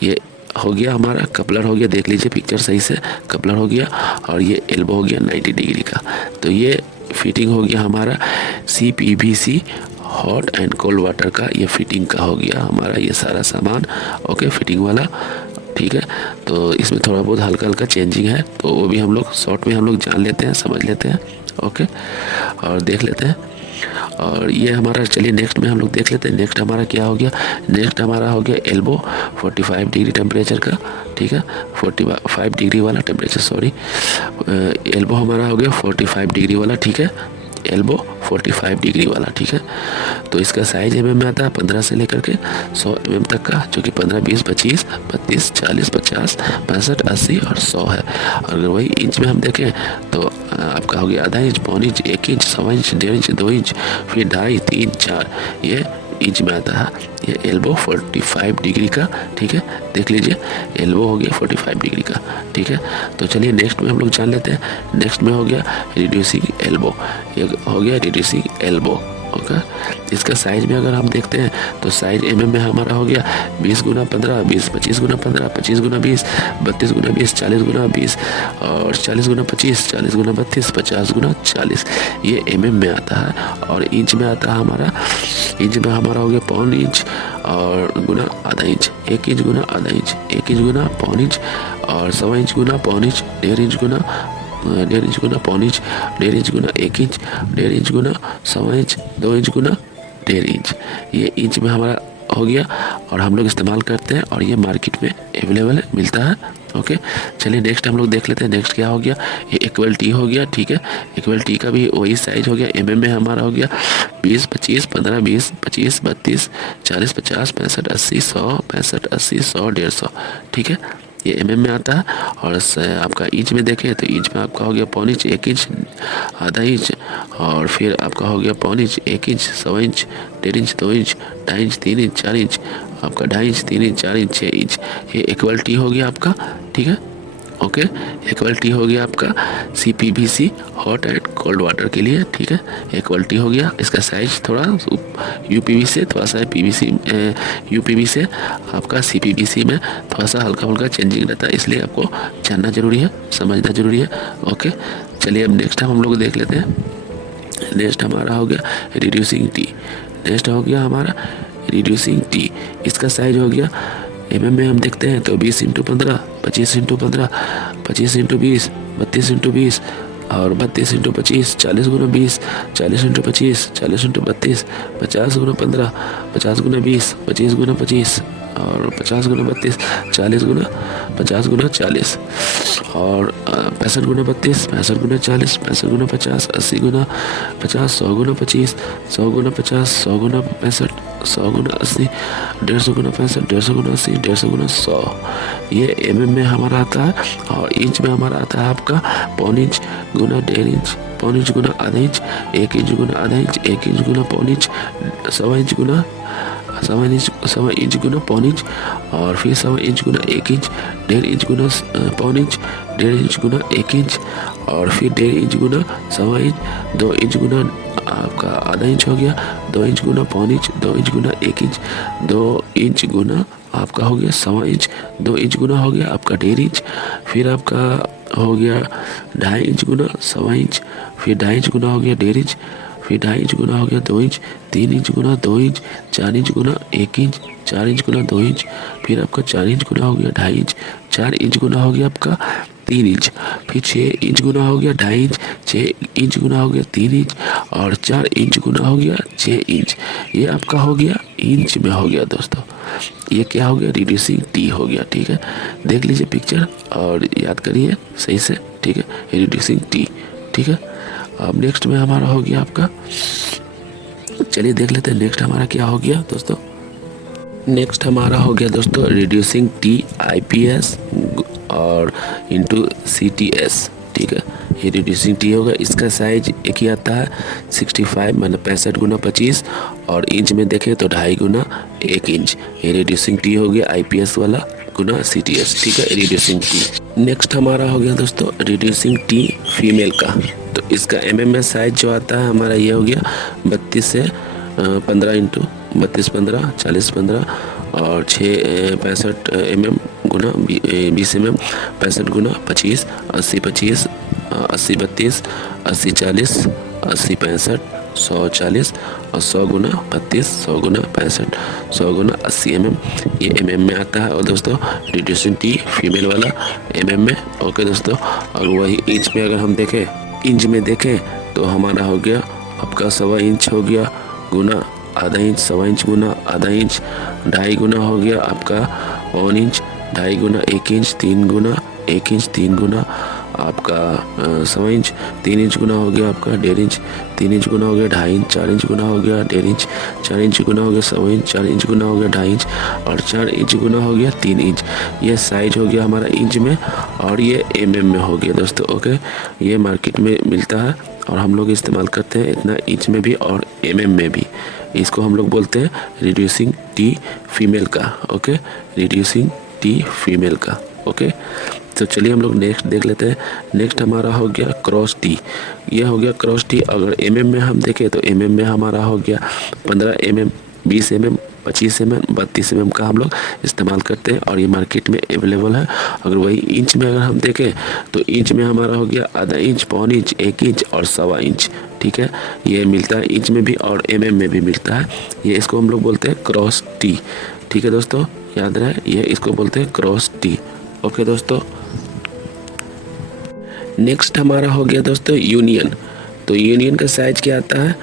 ये हो गया हमारा। कपलर हो गया, देख लीजिए पिक्चर सही से, कपलर हो गया और ये एल्बो हो गया 90 डिग्री का। तो ये फिटिंग हो गया हमारा CPVC hot and cold water का, ये फिटिंग का हो गया हमारा ये सारा सामान। ओके, फिटिंग वाला, ठीक है। तो इसमें थोड़ा बहुत हल्का हल्का चेंजिंग है, तो वो भी हम लोग शॉर्ट में हम लोग जान लेते हैं, समझ लेते हैं। ओके, और देख लेते हैं। और ये हमारा, चलिए नेक्स्ट में हम लोग देख लेते हैं। नेक्स्ट हमारा क्या हो गया, नेक्स्ट हमारा हो गया एल्बो 45 डिग्री टेम्परेचर का, ठीक है, 45 डिग्री वाला टेम्परेचर, सॉरी, एल्बो हमारा हो गया 45 डिग्री वाला, ठीक है, एल्बो 45 डिग्री वाला, ठीक है। तो इसका साइज mm में आता है 15 से लेकर के 100 mm तक का, जो कि 15, 20, 25, 32, 40, 50, 65, 80 और 100 है। अगर वही इंच में हम देखें तो आपका हो गया आधा inch, 1.25 inch, 1 inch, 1.25 inch, 1.5 inch, 2 inch, फिर 2.5, 3, 4, ये इंच में आता है। ये एल्बो 45 डिग्री का, ठीक है, देख लीजिए एल्बो हो गया 45 डिग्री का, ठीक है। तो चलिए नेक्स्ट में हम लोग जान लेते हैं। नेक्स्ट में हो गया रिड्यूसिंग एल्बो, ये हो गया रिड्यूसिंग एल्बो। ओके, इसका साइज में अगर हम देखते हैं तो साइज mm में हमारा हो गया 20 गुना 15, 20, 25 गुना 15, 25 गुना 20, 32 गुना 20, 40 गुना 20 और 40 गुना 25, 40 गुना 32, 50 गुना 40, ये mm में आता है। और इंच में आता है हमारा, इंच में हमारा हो गया 1.25 इंच और गुना आधा इंच, 1 इंच गुना आधा इंच, 1 इंच गुना 1.25 इंच और 1.25 इंच गुना 1.25 इंच, 1.5 इंच गुना 1.5 इंच गुना 1.25 इंच, 1.5 इंच गुना 1 इंच, 1.5 इंच गुना 1.25 इंच, 2 इंच गुना 1.5 इंच, ये इंच में हमारा हो गया। और हम लोग इस्तेमाल करते हैं और ये मार्केट में अवेलेबल है, मिलता है। ओके, चलिए नेक्स्ट हम लोग देख लेते हैं। नेक्स्ट क्या हो गया, ये इक्वल टी हो गया, ठीक है। इक्वल टी का भी वही साइज हो गया, mm में हमारा हो गया 20, 25, 15, 20, 25, 32, 40, 50, 65, 80, 100, 65, 80, 100, 150, ठीक है, ये mm में आता है। और आपका इंच में देखें तो इंच में आपका हो गया 1.25 इंच, 1 इंच, आधा इंच और फिर आपका हो गया 1.25 inch, 1 inch, 1.25 inch, 1.5 inch, 2 inch, 2.5 inch, 3 inch, 4 inch, आपका 2.5 इंच, 3 इंच, 4 इंच, 6 इंच, ये इक्वल टी हो गया आपका, ठीक है। ओके, इक्वल टी हो गया आपका CPVC hot and cold water के लिए, ठीक है, इक्वल टी हो गया। इसका साइज थोड़ा UPV से थोड़ा सा PVC, UPV से आपका CPVC में थोड़ा सा हल्का हल्का चेंजिंग रहता है, इसलिए आपको जानना जरूरी है, समझना जरूरी है। ओके, चलिए अब नेक्स्ट हम लोग देख लेते हैं। नेक्स्ट हमारा हो गया रिड्यूसिंग टी। नेक्स्ट हो गया हमारा रिड्यूसिंग टी, इसका साइज हो गया mm में हम देखते हैं तो 20 × 15, 25 × 15, 25 × 20, 32 × 20 और 32 × 25, 40 गुना 20, 40 × 25, 40 × 32, 50 गुना 15, 50 गुना 20, 25 गुना 25 और 50 गुना 32, 40 गुना 50 गुना 40 और 65 गुना 32, 65 गुना 40, 65 गुना 50, 80 गुना 50, 100 गुना 25, 100 गुना 50, 100 गुना 65, 100 गुना 80, 150 गुना 65, 150 गुना 80, 150 गुना 100, ये mm में हमारा आता है। और इंच में हमारा आता है आपका 1.25 इंच गुना 1.5 इंच, 1.25 इंच गुना आधा इंच, 1 इंच गुना आधा इंच, 1 इंच गुना 1.25 इंच, 1.25 इंच गुना 1.25 इंच गुना 1.25 इंच और फिर 1.25 इंच गुना 1 इंच, 1.5 इंच गुना 1.25 इंच, 1.5 इंच गुना 1 इंच और फिर 1.5 इंच गुना 1.25 इंच, 2 इंच गुना आपका आधा इंच हो गया, 2 इंच गुना 1.25 इंच, 2 इंच गुना 1 इंच, 2 इंच गुना आपका हो गया 1.25 इंच, 2 इंच गुना हो गया आपका 1.5 इंच, फिर आपका हो गया 2.5 इंच गुना 1.25 इंच, फिर 2.5 इंच गुना हो गया 1.5 इंच, फिर 2.5 इंच गुना हो गया 2 इंच, 3 इंच गुना 2 इंच, 4 इंच गुना 1 इंच, 4 इंच गुना 2 इंच, फिर आपका 4 इंच गुना हो गया 2.5 इंच, 4 इंच गुना हो गया आपका 3 इंच, फिर 6 इंच गुना हो गया 2.5 इंच, 6 इंच गुना हो गया 3 इंच, और 4 इंच गुना हो गया 6 इंच। ये आपका हो गया इंच में हो गया दोस्तों। ये क्या हो गया, रिड्यूसिंग टी हो गया। ठीक है, देख लीजिए पिक्चर और याद करिए सही से। ठीक है, रिड्यूसिंग टी। ठीक है, अब नेक्स्ट में हमारा हो गया आपका, चलिए देख लेते हैं नेक्स्ट हमारा क्या हो गया दोस्तों। नेक्स्ट हमारा हो गया दोस्तों रिड्यूसिंग टी आईपीएस और इंटू सीटीएस। ठीक है, ये रिड्यूसिंग टी होगा। इसका साइज एक ही आता है 65 मतलब 65 गुना 25, और इंच में देखें तो 2.5 गुना 1 इंच। ये रिड्यूसिंग टी हो गया आईपीएस वाला गुना सीटीएस। ठीक है, रिड्यूसिंग टी। नेक्स्ट हमारा हो गया दोस्तों रिड्यूसिंग टी फीमेल का। तो इसका एमएमएस साइज जो आता है हमारा ये हो गया 32 से 15 इंटू 32 15 40 15 और 65 mm गुना 20 mm, 65 गुना 25, 80 25, 80 32, 80 40, 80 65, 100 40 और 100 गुना 32, 100 गुना 65, 100 गुना 80 mm। ये mm में आता है। और दोस्तों रिड्यूसिंग टी फीमेल वाला mm में। ओके दोस्तों, और वही इंच में अगर हम देखें, इंच में देखें तो हमारा हो गया आपका 1.25 इंच हो गया गुना आधा इंच, 1.25 इंच गुना आधा इंच, 2.5 गुना हो गया आपका 1 इंच, 2.5 गुना 1 इंच, 3 गुना 1 इंच, 3 गुना आपका 1.25 इंच, 3 इंच गुना हो गया आपका 1.5 इंच, 3 इंच गुना हो गया 2.5 इंच, 4 इंच गुना हो गया 1.5 इंच, 4 इंच गुना हो गया 1.25 इंच, 4 इंच गुना हो गया 2.5 इंच, और 4 इंच गुना हो गया 3 इंच। ये साइज हो गया हमारा इंच में, और ये mm में हो गया दोस्तों। ओके, ये मार्केट में मिलता है और हम लोग इस्तेमाल करते हैं इतना इंच में भी और mm में भी। इसको हम लोग बोलते हैं रिड्यूसिंग टी फीमेल का। ओके, रिड्यूसिंग टी फीमेल का। ओके, तो चलिए हम लोग नेक्स्ट देख लेते हैं। नेक्स्ट हमारा हो गया क्रॉस टी। ये हो गया क्रॉस टी। अगर mm में हम देखें तो mm में हमारा हो गया 15 mm, 20 mm, 25 mm, 32 mm का हम लोग इस्तेमाल करते हैं और ये मार्केट में अवेलेबल है। अगर वही इंच में अगर हम देखें तो इंच में हमारा हो गया आधा इंच, 1.25 इंच, 1 इंच और 1.25 इंच। ठीक है, ये मिलता है इंच में भी और mm में भी मिलता है। ये इसको हम लोग बोलते हैं क्रॉस टी। ठीक है दोस्तों, याद रहे, ये इसको बोलते हैं क्रॉस टी। ओके दोस्तों, नेक्स्ट हमारा हो गया दोस्तों यूनियन। तो यूनियन का साइज क्या आता है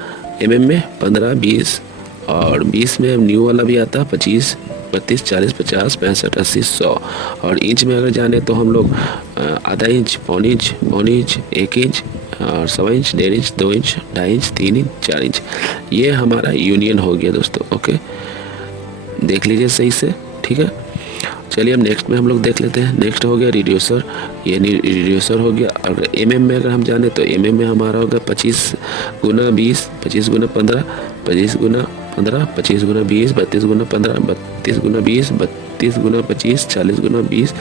mm में 15, 20 और 20 में न्यू वाला भी आता है 25, 32, 40, 50, 65, 80, 100। और इंच में अगर जाने तो हम लोग आधा इंच, 1.25 इंच, 1 इंच, 1 इंच और 1.25 inch, 1.5 inch, 2 inch, 2.5 inch, 3 inch, 4 inch. ये हमारा यूनियन हो गया दोस्तों। ओके, देख लीजिए सही से। ठीक है, चलिए अब नेक्स्ट में हम लोग देख लेते हैं। नेक्स्ट हो गया रिड्यूसर। ये रिड्यूसर हो गया। और mm में अगर हम जाने तो mm में हमारा होगा 25 गुना 20, 25 गुना 15, 25 गुना 15, 25 गुना 20, 32 गुना 15, 32 गुना 20, 32 गुना 25, 40 गुना 20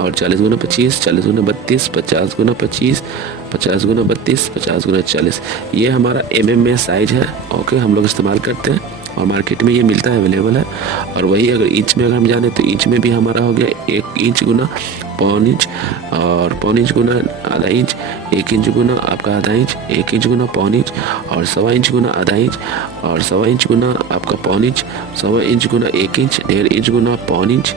और 40 गुना 25, 40 गुना 32, 50 गुना 25, 50 गुना 32, 50 गुना 40। ये हमारा mm में साइज है। ओके, हम लोग इस्तेमाल करते हैं और मार्केट में ये मिलता है, अवेलेबल है। और वही अगर इंच में अगर हम जाने तो इंच में भी हमारा हो गया 1 इंच गुना 1.25 इंच और 1.25 इंच गुना आधा इंच, 1 इंच गुना आपका आधा इंच, 1 इंच गुना 1.25 इंच और 1.25 इंच गुना आधा इंच और 1.25 इंच गुना आपका 1.25 इंच, 1.25 इंच गुना 1 इंच, 1.5 इंच गुना 1.25 इंच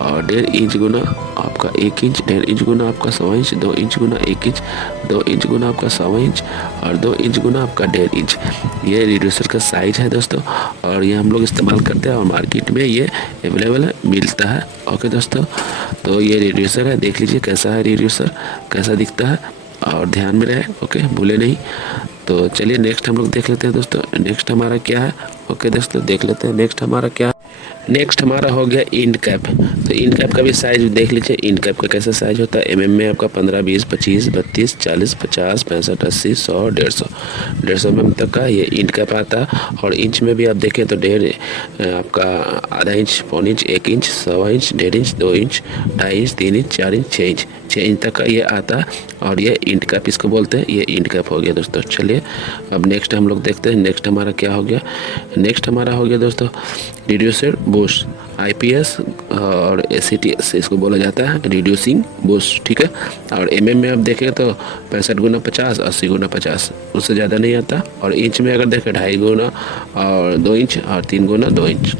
और 1.5 इंच गुना आपका 1 इंच, 1.5 इंच गुना आपका 1.25 इंच, 2 इंच गुना 1 इंच, 2 इंच गुना आपका 1.25 इंच और 2 इंच गुना आपका 1.5 इंच। ये रिड्यूसर का साइज है दोस्तों, और ये हम लोग इस्तेमाल करते हैं और मार्केट में ये अवेलेबल है, मिलता है। ओके दोस्तों, तो ये रिड्यूसर है, देख लीजिए कैसा है रिड्यूसर, कैसा दिखता है और ध्यान में रहे। ओके, भूले नहीं। तो चलिए नेक्स्ट हम लोग देख लेते हैं दोस्तों। नेक्स्ट हमारा क्या है, ओके दोस्तों देख लेते हैं नेक्स्ट हमारा क्या है। नेक्स्ट हमारा हो गया इंड कैप। तो इंड कैप का भी साइज देख लीजिए। इंड कैप का कैसा साइज होता है, एमएम में आपका 15, 20, 25, 32, 40, 50, 65, 80, 100, 150 एमएम तक का ये इंड कैप आता है। और इंच में भी आप देखें तो 1.5 आपका आधा inch, 1.25 inch, 1 inch, 1.25 inch, 1.5 inch, 2 inch, 2.5 inch, 3 inch, 4 inch, 6 inch, 6 inch तक का ये आता है। और ये इंड कैप इसको बोलते हैं, ये इंड कैप हो गया दोस्तों। चलिए अब नेक्स्ट हम लोग देखते हैं नेक्स्ट हमारा क्या हो गया। नेक्स्ट हमारा हो गया दोस्तों रिड्यूसर बुश, आईपीएस और एसीटीएस इसको बोला जाता है, रिड्यूसिंग बुश। ठीक है, और एमएम में आप देखें तो 65 गुना 50, 80 गुना 50, उससे ज़्यादा नहीं आता। और इंच में अगर देखें 2.5 गुना और 2 इंच और 3 गुना 2 इंच।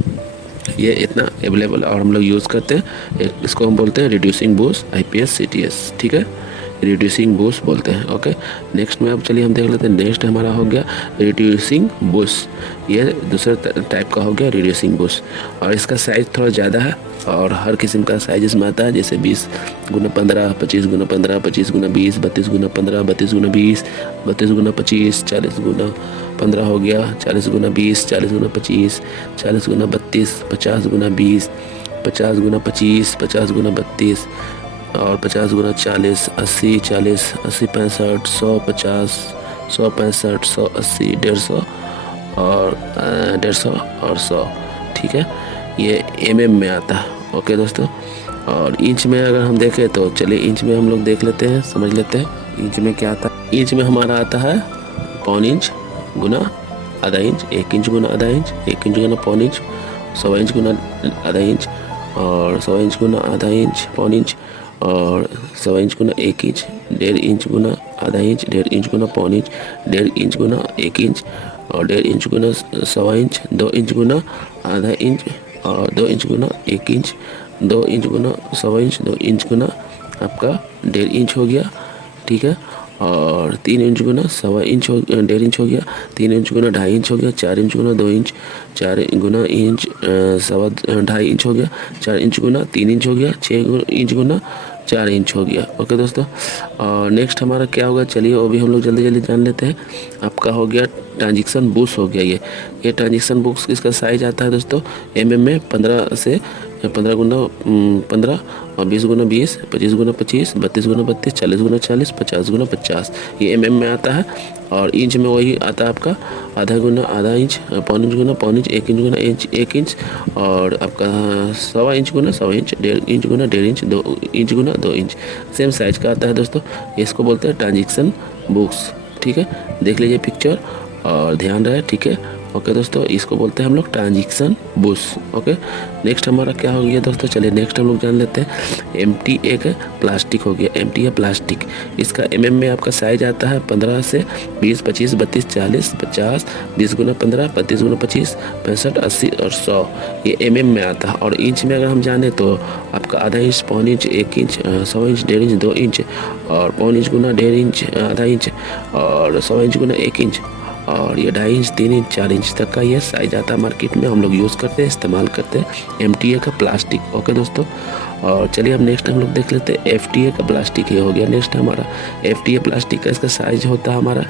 ये इतना अवेलेबल और हम लोग यूज़ करते हैं। इसको हम बोलते हैं रिड्यूसिंग बूस IPS CTS, ठीक है, रिड्यूसिंग बूस बोलते हैं। ओके, नेक्स्ट में अब चलिए हम देख लेते हैं। नेक्स्ट हमारा हो गया रिड्यूसिंग बूस, ये दूसरा टाइप का हो गया रिड्यूसिंग बूस, और इसका साइज़ थोड़ा ज़्यादा है और हर किस्म का साइज इसमें आता है, जैसे 20x15, 25x15, 25x20, 32x15, 32x20, 32x25, 40x15 हो गया, 40x20, 40x25, 40x32, 50x20, 50x25, 50x32 और 50x40, 80, 40, 80, 65, 100, 50, 100, 65, 100, 80, 150 और 150 और 100, ठीक है। ये mm में आता है। ओके दोस्तों, और इंच में अगर हम देखें तो चलिए इंच में हम लोग देख लेते हैं, समझ लेते हैं इंच में क्या आता है। इंच में हमारा आता है पौन इंच गुना आधा इंच, 1 इंच गुना आधा इंच, 1 इंच गुना पौन इंच, 100 इंच गुना आधा इंच और 100 इंच गुना आधा इंच पौन इंच और 100 इंच गुना 1 इंच, 1.5 इंच गुना आधा इंच, 1.5 इंच गुना पौन इंच, 1.5 इंच गुना 1 इंच और 1.5 इंच गुना 100 इंच, 2 इंच गुना आधा इंच और 2 इंच गुना 1 इंच, 2 इंच गुना 100 इंच, 2 इंच गुना आपका 1.5 इंच हो गया, ठीक है। और 3 इंच गुना 1.25 इंच हो 1.5 इंच हो गया, 3 इंच गुना 2.5 इंच हो गया, 4 इंच गुना 2 इंच, 4 गुना इंच 2.5 इंच हो गया, 4 इंच गुना 3 इंच हो गया, 6 इंच गुना 4 इंच हो गया। ओके दोस्तों, और नेक्स्ट हमारा क्या होगा, चलिए वो भी हम लोग जल्दी जल्दी जान लेते हैं। आपका हो गया ट्रांजिक्शन बूस हो गया। ये ट्रांजिक्शन बूस इसका साइज आता है दोस्तों mm में 15 से 15 गुना 15 और 20 गुना 20, 25 गुना 25, 32 गुना 32, 40 गुना 40, 50 गुना 50, ये mm में आता है। और इंच में वही आता है आपका आधा गुना आधा इंच, पौन इंच गुना पौन इंच, 1 इंच गुना इंच 1 इंच और आपका 1.25 इंच गुना 1.25 इंच, 1.5 इंच गुना 1.5 इंच, 2 इंच गुना 2 इंच, सेम साइज का आता है दोस्तों। इसको बोलते हैं ट्रांजिक्शन बॉक्स, ठीक है। देख लीजिए पिक्चर और ध्यान रहे, ठीक है। ओके दोस्तों, इसको बोलते हैं हम लोग ट्रांजिक्शन बूस। ओके, नेक्स्ट हमारा क्या हो गया दोस्तों, चलिए नेक्स्ट हम लोग जान लेते हैं। एम्प्टी एक प्लास्टिक हो गया, एम्प्टी है प्लास्टिक। इसका mm में आपका साइज आता है 15 से 20, 25, 32, 40, 50, 20 गुना 15, 35 गुना 25, 65, 80 और 100, ये mm में आता है। और इंच में अगर हम जाने तो आपका आधा इंच, पौन inch, 1 inch, 100 inch, 1.5 inch, 2 inch और पौन इंच गुना 1.5 इंच, आधा इंच और 100 इंच गुना 1 इंच और ये 2.5 इंच, 3 इंच, 4 इंच तक का ये साइज आता है। मार्केट में हम लोग यूज़ करते हैं, इस्तेमाल करते हैं MTA का प्लास्टिक। ओके दोस्तों, और चलिए अब नेक्स्ट हम लोग देख लेते हैं FTA का प्लास्टिक। ये हो गया नेक्स्ट हमारा FTA प्लास्टिक का। इसका साइज होता है हमारा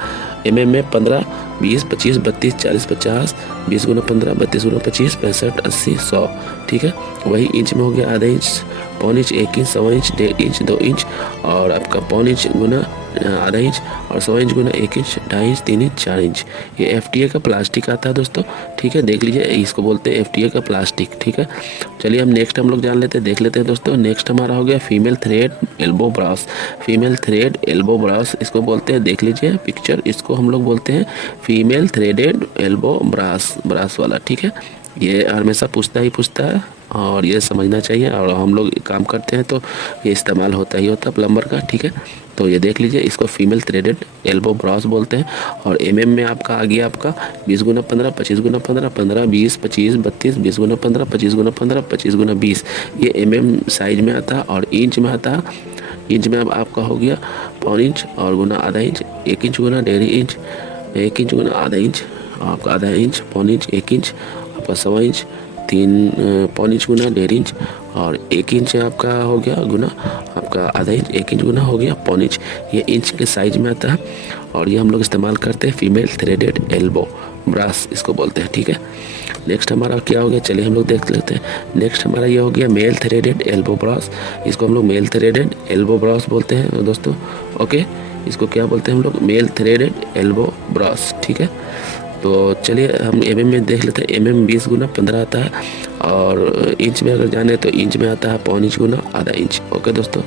mm में 15, 20, 25, 32, 40, 50, 20 गुना 15, 32 गुना 25, 65, 80, 100, ठीक है। वही इंच में हो गया आधा इंच, पौन inch, 1 inch, 100 inch, 1.5 inch, 2 inch और आपका पौन इंच गुना आधा इंच और 100 इंच गुना 1 इंच, 2.5 इंच, 3 इंच, 4 इंच, ये FTA का प्लास्टिक आता है दोस्तों, ठीक है। देख लीजिए, इसको बोलते हैं FTA का प्लास्टिक, ठीक है। चलिए हम नेक्स्ट हम लोग जान लेते हैं, देख लेते हैं दोस्तों। नेक्स्ट हमारा हो गया female thread elbow brass. Female thread elbow brass इसको बोलते हैं, देख लीजिए पिक्चर, इसको हम लोग बोलते हैं female threaded elbow brass, brass वाला, ठीक है। ये हमेशा पूछता है और ये समझना चाहिए, और हम लोग काम करते हैं तो ये इस्तेमाल होता ही होता है प्लम्बर का, ठीक है। तो ये देख लीजिए, इसको फीमेल थ्रेडेड एल्बो ब्रास बोलते हैं। और mm में आपका आ गया आपका 20 गुना 15, 25 गुना 15, 15, 20, 25, 32, 20 गुना 15, 25 गुना 15, 25 गुना 20, ये mm साइज में आता है। और इंच में आता है, इंच में अब आपका हो गया पौन इंच और गुना आधा इंच, 1 इंच गुना 1.5 इंच, 1 इंच गुना आधा इंच, आपका आधा इंच, पौन इंच, 1 इंच, आपका 100 इंच, 3 पौन इंच गुना 1.5 इंच और 1 इंच आपका हो गया गुना आपका आधा इंच, 1 इंच गुना हो गया पौन इंच, ये इंच के साइज में आता है। और ये हम लोग इस्तेमाल करते हैं फीमेल थ्रेडेड एल्बो ब्रास, इसको बोलते हैं, ठीक है। नेक्स्ट हमारा क्या हो गया, चलिए हम लोग देख लेते हैं। नेक्स्ट हमारा ये हो गया मेल थ्रेडेड एल्बो ब्रास। इसको हम लोग मेल थ्रेडेड एल्बो ब्रास बोलते हैं दोस्तों। ओके, इसको क्या बोलते हैं हम लोग, मेल थ्रेडेड एल्बो ब्रास, ठीक है। तो चलिए हम mm में देख लेते हैं। mm 20 गुना 15 आता है और इंच में अगर जाने तो इंच में आता है पौन इंच गुना आधा इंच। ओके दोस्तों,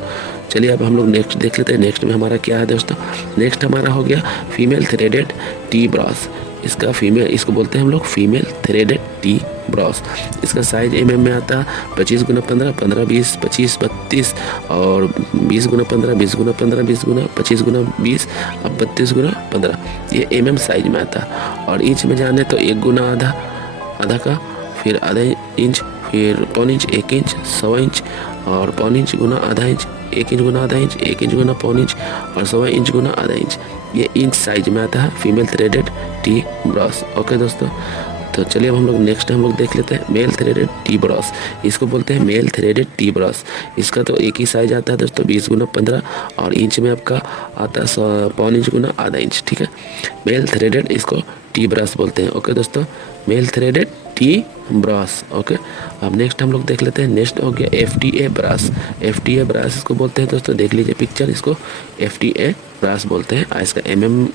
चलिए अब हम लोग नेक्स्ट देख लेते हैं। नेक्स्ट में हमारा क्या है दोस्तों, नेक्स्ट हमारा हो गया फीमेल थ्रेडेड टी ब्रास। इसका फीमेल, इसको बोलते हैं हम लोग फीमेल थ्रेडेड टी ब्रास। इसका साइज mm में आता है 25 गुना 15, 15, 20, 25, 32 और 20 गुना 15, 20 गुना 15, 20 गुना 25 गुना 20 अब 32 गुना 15, ये mm साइज में आता है। और इंच में जाने तो 1 गुना आधा का फिर आधा इंच, फिर पौन इंच, 1 इंच, 1.25 इंच और पौन इंच गुना आधा इंच, 1 इंच गुना आधा इंच, 1 इंच गुना पौन इंच और 1.25 इंच गुना आधा इंच। ये इंच साइज में आता है female threaded T brush. Okay दोस्तों, तो चलिए अब हम लोग नेक्स्ट हम लोग देख लेते हैं मेल थ्रेडेड टी ब्रश। इसको बोलते हैं मेल थ्रेडेड टी ब्रश। इसका तो एक ही साइज आता है दोस्तों 20 गुना 15 और इंच में आपका आता है पौन इंच गुना आधा इंच। ठीक है, मेल थ्रेडेड इसको टी ब्रश बोलते हैं। ओके दोस्तों, male threaded T brush. Okay, अब नेक्स्ट हम लोग देख लेते हैं। नेक्स्ट हो गया FTA ब्रश। FTA ब्रश इसको बोलते हैं दोस्तों, देख लीजिए पिक्चर, इसको FTA ब्रश बोलते हैं। इसका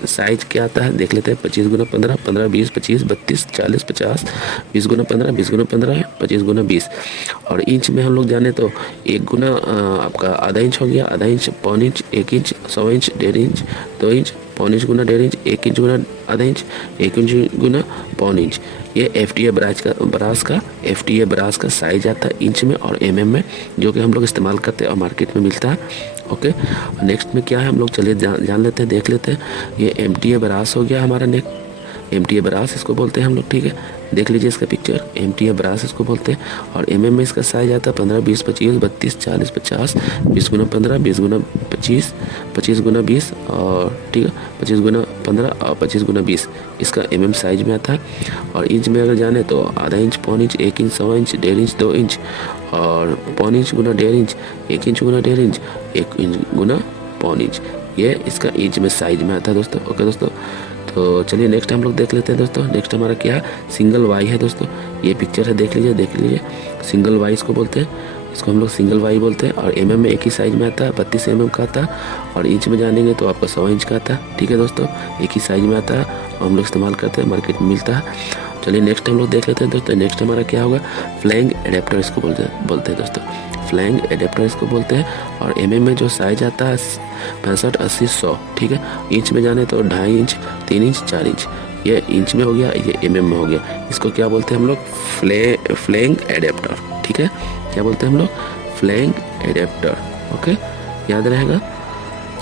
साइज क्या आता है देख लेते हैं। 25 गुना 15, 15 20 25 32 40 50, 20 गुना 15, 20 गुना 15, 25 गुना 20 और इंच में हम लोग जाने तो 1 गुना आपका आधा इंच हो गया, आधा इंच, पौन inch, 1 inch, 100 inch, 1.5 inch, 2 inch, पौन इंच गुना 1.5 इंच, 1 इंच गुना आधा इंच, 1 इंच गुना पौन इंच। ये FTA ब्रश का साइज आता है इंच में और में, जो कि हम लोग इस्तेमाल करते हैं और मार्केट में मिलता है। ओके, नेक्स्ट में क्या है हम लोग चलिए जान लेते हैं, देख लेते हैं। ये MTA ब्रश हो गया हमारा। MTA ब्रश इसको बोलते हैं हम लोग। ठीक है, देख लीजिए इसका पिक्चर, MTA ब्रश इसको बोलते हैं और में इसका साइज आता है 15 20 25 32 40 50, 20 गुना 15, 20 गुना 25, 25 गुना 20 और ठीक है 25 गुना 15 और 25 गुना 20 इसका साइज में आता है। और इंच में अगर जाने तो आधा इंच, पौन inch, 1 inch, 100 inch, 1.5 inch, 2 inch और पौन इंच गुना 1.5 इंच, 1 इंच गुना 1.5 इंच, 1 इंच गुना पौन इंच। ये इसका इंच में साइज में आता है दोस्तों। ओके दोस्तों, तो चलिए नेक्स्ट हम लोग देख लेते हैं दोस्तों। नेक्स्ट हमारा क्या है, सिंगल वाई है दोस्तों। ये पिक्चर है, देख लीजिए सिंगल वाई इसको बोलते हैं। इसको हम लोग सिंगल वाई बोलते हैं और में एक ही साइज में आता है, 32 का आता है और इंच में जानेंगे तो आपका 100 इंच का आता है। ठीक है दोस्तों, एक ही साइज में आता है और हम लोग इस्तेमाल करते हैं, मार्केट में मिलता है। चलिए नेक्स्ट हम लोग देख लेते हैं दोस्तों। नेक्स्ट हमारा क्या होगा, फ्लैंग एडेप्टर इसको बोलते हैं दोस्तों। फ्लैंग एडेप्टर इसको बोलते हैं और में जो साइज आता है 65 80 100। ठीक है, इंच में जाने तो 2.5 इंच, 3 इंच, 4 इंच। ये इंच में हो गया, ये में हो गया। इसको क्या बोलते हैं हम लोग, फ्लैंग एडेप्टर। ठीक है, क्या बोलते हैं हम लोग, फ्लैंग एडेप्टर। ओके, याद रहेगा।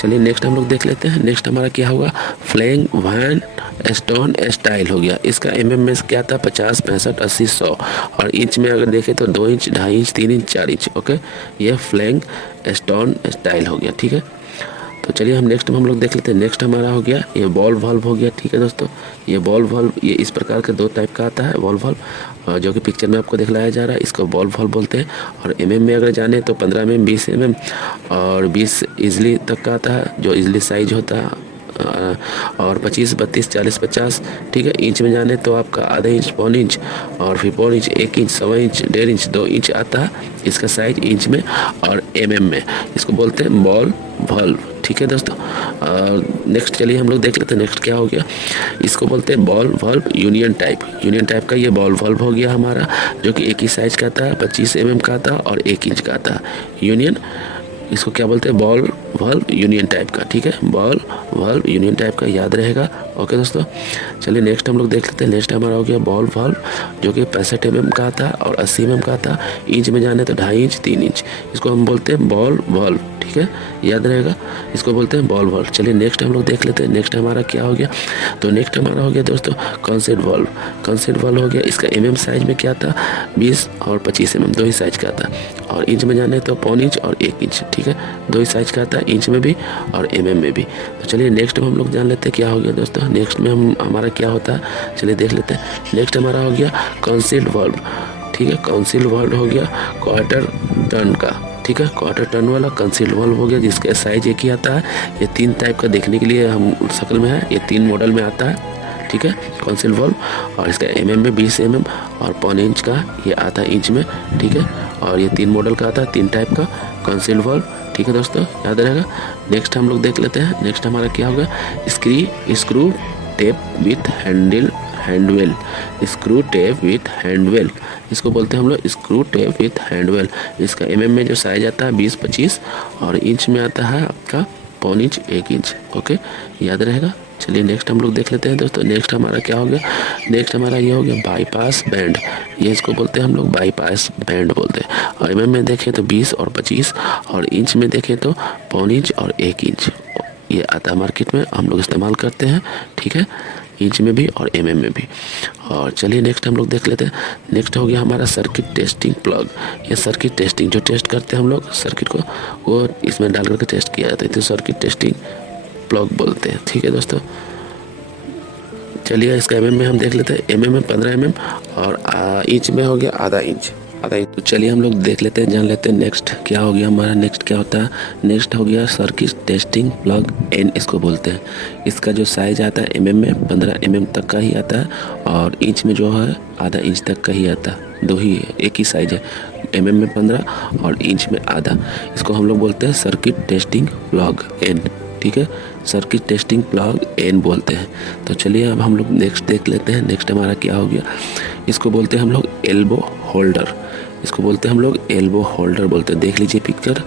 चलिए नेक्स्ट हम लोग देख लेते हैं। नेक्स्ट हमारा क्या होगा, फ्लैंग वैन स्टोन स्टाइल हो गया। इसका में क्या था 50 65 80 100 और इंच में अगर देखें तो 2 inch, 2.5 inch, 3 inch, 4 inch. Okay, ये फ्लैंग स्टोन स्टाइल हो गया। ठीक है, तो चलिए हम नेक्स्ट में हम लोग देख लेते हैं। नेक्स्ट हमारा हो गया ये बॉल वाल्व हो गया। ठीक है दोस्तों, ये बॉल वाल्व ये इस प्रकार के 2 टाइप का आता है बॉल वाल्व, जो कि पिक्चर में आपको दिखलाया जा रहा है। इसको बॉल वाल्व बोलते हैं और में अगर जाने तो 15 20 और 20 इजली तक का आता है, जो इजली साइज होता है और 25 32 40 50। ठीक है, इंच में जाने तो आपका आधा इंच, पौन इंच और फिर पौन inch, 1 inch, 1.25 inch, 1.5 inch, 2 inch आता है इसका साइज इंच में और में। इसको बोलते हैं बॉल वाल्व। ठीक है दोस्तों, नेक्स्ट चलिए हम लोग देख लेते हैं। नेक्स्ट क्या हो गया, इसको बोलते हैं बॉल वाल्व यूनियन टाइप का ये बॉल वाल्व हो गया हमारा, जो कि एक ही साइज का आता है, 25 का आता है और 1 इंच का आता है यूनियन। इसको क्या बोलते हैं, बॉल वाल्व यूनियन टाइप का। ठीक है, बॉल वाल्व यूनियन टाइप का, याद रहेगा। ओके दोस्तों, चलिए नेक्स्ट हम लोग देख लेते हैं। नेक्स्ट हमारा हो गया बॉल वाल्व, जो कि 65 का आता है और 80 का आता है। इंच में जाने तो 2.5 इंच, 3 इंच। इसको हम बोलते हैं बॉल वाल्व। ठीक है, याद रहेगा, इसको बोलते हैं बॉल वाल्व। चलिए नेक्स्ट हम लोग देख लेते हैं। नेक्स्ट हमारा क्या हो गया, तो नेक्स्ट हमारा हो गया दोस्तों कॉन्सेप्ट वाल्व हो गया। इसका साइज में क्या था, 20 और 25 दो ही साइज का आता है और इंच में जाने तो पौन इंच और 1 इंच। ठीक है, 2 ही साइज का आता है, इंच में भी और में भी। तो चलिए नेक्स्ट में हम लोग जान लेते हैं क्या हो गया दोस्तों। नेक्स्ट में हमारा क्या होता है, चलिए देख लेते हैं। नेक्स्ट हमारा हो गया कॉन्सील्ड वाल्व। ठीक है, कॉन्सील्ड वाल्व हो गया क्वार्टर टर्न का। ठीक है, क्वार्टर टर्न वाला कंसील्ड वाल्व हो गया, जिसका साइज एक ही आता है। ये 3 टाइप का देखने के लिए हम शक्ल में है, ये 3 मॉडल में आता है। ठीक है, कंसील्ड वाल्व और इसका में 20 और पौन इंच का ये आता है इंच में। ठीक है, और ये 3 मॉडल का आता है, 3 टाइप का कंसील्ड वाल्व। ठीक है दोस्तों, याद रहेगा। नेक्स्ट हम लोग देख लेते हैं। नेक्स्ट हमारा क्या होगा, screw tape with handwheel. Screw tape with handwheel इसको बोलते हैं हम लोग, स्क्रू टेप विथ हैंडवेल। इसका में जो साइज आता है 20 25 और इंच में आता है आपका पौन इंच, 1 इंच। ओके, याद रहेगा। चलिए नेक्स्ट हम लोग देख लेते हैं दोस्तों। नेक्स्ट हमारा क्या हो गया, नेक्स्ट हमारा ये हो गया बाईपास बैंड। ये इसको बोलते हैं हम लोग बाईपास बैंड बोलते हैं। और में देखें तो 20 और 25 और इंच में देखें तो पौन इंच और 1 इंच। ये आता है मार्केट में, हम लोग इस्तेमाल करते हैं। ठीक है, इंच में भी और mm में भी। और चलिए नेक्स्ट हम लोग देख लेते हैं। नेक्स्ट हो गया हमारा सर्किट टेस्टिंग प्लग। ये सर्किट टेस्टिंग जो टेस्ट करते हैं हम लोग सर्किट को, वो इसमें डाल करके टेस्ट किया जाता है, तो सर्किट टेस्टिंग प्लग बोलते हैं। ठीक है दोस्तों, चलिए इसका mm में हम देख लेते हैं। mm में 15 mm और इंच में हो गया आधा इंच। तो चलिए हम लोग देख लेते हैं, जान लेते हैं नेक्स्ट क्या हो गया हमारा। नेक्स्ट क्या होता है, नेक्स्ट हो गया सर्किट टेस्टिंग प्लग एन, इसको बोलते हैं। इसका जो साइज आता है mm में 15 mm तक का ही आता है और इंच में जो है आधा इंच तक का ही आता है। दो ही है, एक ही साइज है, mm में 15 और इंच में आधा। इसको हम लोग बोलते हैं सर्किट टेस्टिंग प्लग एन। ठीक है, सर्किट टेस्टिंग प्लग एन बोलते हैं। तो चलिए अब हम लोग नेक्स्ट देख लेते हैं। नेक्स्ट हमारा क्या हो गया, इसको बोलते हैं हम लोग एल्बो होल्डर। इसको बोलते हैं हम लोग एल्बो होल्डर बोलते हैं। देख लीजिए पिक्चर,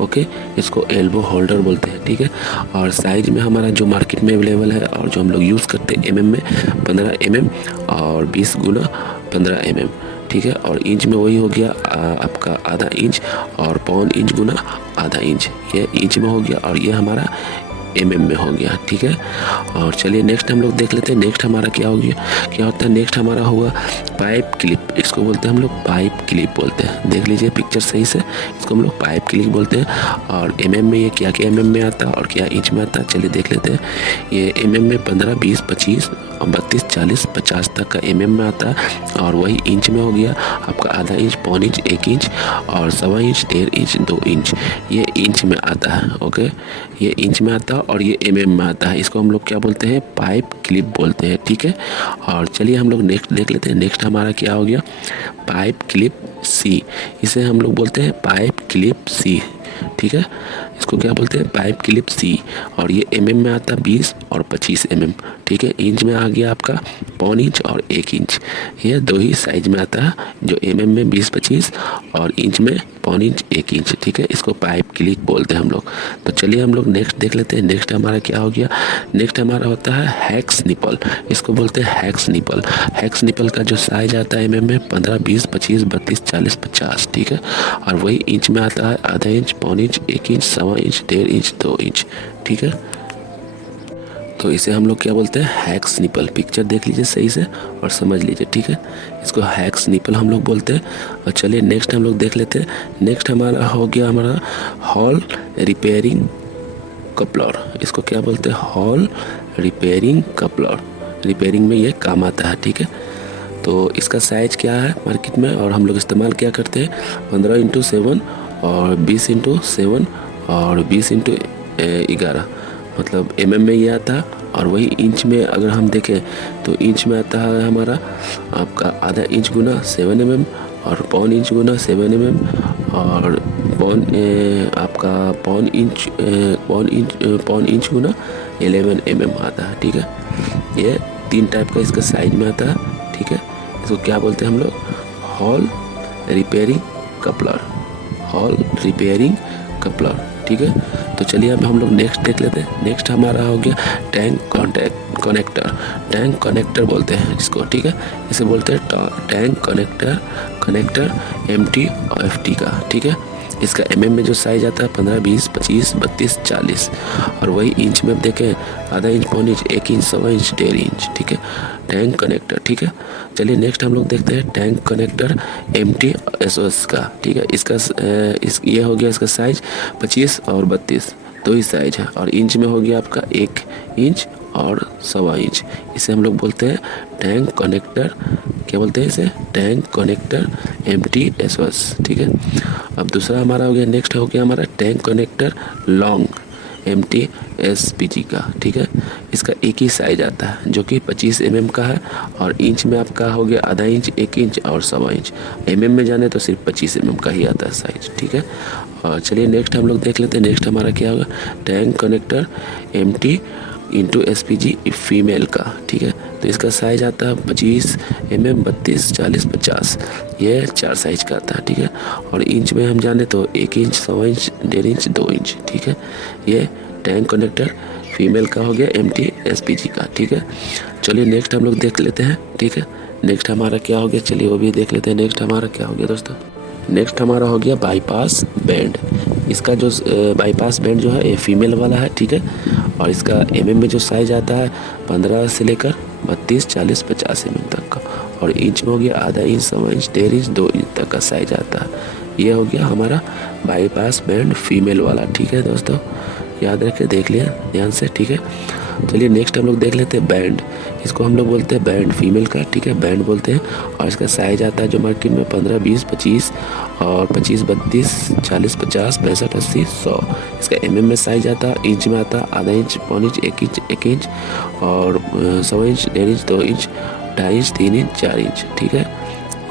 ओके, इसको एल्बो होल्डर बोलते हैं। ठीक है, और साइज में हमारा जो मार्केट में अवेलेबल है और जो हम लोग यूज़ करते हैं mm में 15 mm और 20 गुना 15 mm। ठीक है, और इंच में वही हो गया आपका आधा इंच और पौन इंच गुना आधा इंच। ये इंच में हो गया और ये हमारा mm में हो गया। ठीक है, और चलिए नेक्स्ट हम लोग देख लेते हैं। नेक्स्ट हमारा क्या हो गया, क्या होता है, नेक्स्ट हमारा हुआ पाइप क्लिप। इसको बोलते हैं हम लोग पाइप क्लिप बोलते हैं। देख लीजिए पिक्चर सही से, इसको हम लोग पाइप क्लिप बोलते हैं। और mm में ये क्या क्या mm में आता है और क्या इंच में आता है, चलिए देख लेते हैं। ये mm में 15, 20, 25 और 32, 40, 50 तक का mm में आता है। और वही इंच में हो गया आपका आधा इंच, पौन इंच, 1 इंच और सवा इंच, 1.5 इंच, 2 इंच। ये इंच में आता है। ओके, ये इंच में आता है और ये mm में आता है। इसको हम लोग क्या बोलते हैं, पाइप क्लिप बोलते हैं। ठीक है, और चलिए हम लोग नेक्स्ट देख लेते हैं। नेक्स्ट हमारा क्या हो गया, पाइप क्लिप सी। इसे हम लोग बोलते हैं पाइप क्लिप सी। ठीक है, इसको क्या बोलते हैं, पाइप क्लिप सी। और ये mm में आता है 20 और 25 mm। ठीक है, इंच में आ गया आपका पौन इंच और 1 इंच। ये दो ही साइज में आता है, जो mm में 20, 25 और इंच में पौन इंच, 1 इंच। ठीक है, इसको पाइप क्लिप बोलते हैं हम लोग। तो चलिए हम लोग नेक्स्ट देख लेते हैं। नेक्स्ट हमारा क्या हो गया, नेक्स्ट हमारा होता है हैक्स निपल। इसको बोलते हैं हैक्स निपल। हैक्स निपल का जो साइज आता है mm में 15, 20, 25, 32, 40, 50। ठीक है, और वही इंच में आता है आधा इंच, पौन इंच, 1 इंच, सवा इंच, 1.5 इंच, 2 इंच। ठीक है, तो इसे हम लोग क्या बोलते हैं, हैक्स निपल। पिक्चर देख लीजिए सही से और समझ लीजिए। ठीक है, इसको हैक्स निपल हम लोग बोलते हैं। और चलिए नेक्स्ट हम लोग देख लेते हैं। नेक्स्ट हमारा हो गया हमारा हॉल रिपेयरिंग कपलर। इसको क्या बोलते हैं, हॉल रिपेयरिंग कपलर। रिपेयरिंग में ये काम आता है। ठीक है, तो इसका साइज क्या है मार्केट में और हम लोग इस्तेमाल क्या करते हैं, 15x7 और 20x7 और 20x11, मतलब mm में ये आता है। और वही इंच में अगर हम देखें तो इंच में आता है हमारा आपका आधा इंच गुना 7 mm और पौन इंच गुना 7 mm और आपका पौन इंच गुना 11 mm आता है। ठीक है, ये 3 टाइप का इसका साइज में आता है। ठीक है, इसको क्या बोलते हैं हम लोग, hall repairing coupler. Hall repairing coupler. ठीक है, तो चलिए अब हम लोग नेक्स्ट देख लेते हैं। नेक्स्ट हमारा हो गया टैंक कनेक्टर। टैंक कनेक्टर बोलते हैं इसको। ठीक है, इसे बोलते हैं टैंक कनेक्टर MT और FT का। ठीक है, इसका mm में जो साइज आता है 15, 20, 25, 32, 40 और वही इंच में देखें आधा इंच, पौन इंच, 1 इंच, सवा इंच, 1.5 इंच। ठीक है, टैंक कनेक्टर। ठीक है, चलिए नेक्स्ट हम लोग देखते हैं टैंक कनेक्टर MT SOS का। ठीक है, इसका ये हो गया इसका साइज 25 और 32, दो ही साइज है। और इंच में हो गया आपका 1 इंच और सवा इंच। इसे हम लोग बोलते हैं टैंक कनेक्टर, क्या बोलते हैं इसे, टैंक कनेक्टर MT SOS। ठीक है, अब दूसरा हमारा हो गया, नेक्स्ट हो गया हमारा tank connector long MT SPG का। ठीक है, इसका एक ही साइज आता है जो कि 25 mm का है और इंच में आपका हो गया आधा इंच, 1 इंच और सवा इंच। mm में जाने तो सिर्फ 25 mm का ही आता है साइज। ठीक है, और चलिए नेक्स्ट हम लोग देख लेते हैं। नेक्स्ट हमारा क्या होगा, tank connector MT × SPG female का। ठीक है, तो इसका साइज आता है 25 mm, 32, 40, 50। ये 4 साइज का आता है। ठीक है, और इंच में हम जाने तो 1 इंच, सवा इंच, 1.5 इंच, 2 इंच। ठीक है, ये टैंक कनेक्टर फीमेल का हो गया MT SPG का। ठीक है, चलिए नेक्स्ट हम लोग देख लेते हैं। ठीक है, नेक्स्ट हमारा क्या हो गया, चलिए वो भी देख लेते हैं। नेक्स्ट हमारा क्या हो गया दोस्तों, नेक्स्ट हमारा हो गया बाईपास बैंड। इसका जो बाईपास बैंड जो है ये फीमेल वाला है। ठीक है, और इसका mm में जो साइज आता है 15 से लेकर 32, 40, 50 mm तक का। और इंच में हो गया आधा इंच, 1.25 इंच, 1.5 इंच, 2 इंच तक का साइज आता है। ये हो गया हमारा बाईपास बैंड फीमेल वाला। ठीक है दोस्तों, याद रखें, देख लिया ध्यान से। ठीक है, चलिए नेक्स्ट हम लोग देख लेते हैं बैंड। इसको हम लोग बोलते हैं बैंड फीमेल का। ठीक है, बैंड बोलते हैं। और इसका साइज आता है जो मार्केट में 15, 20, 25 और 25, 32, 40, 50, 65, 80, 100। इसका mm में साइज आता है, इंच में आता है, आधा इंच, 1.25 इंच, 1 इंच और 100 inch, 1.5 inch, 2 inch, 2.5 inch, 3 inch, 4 inch. ठीक है,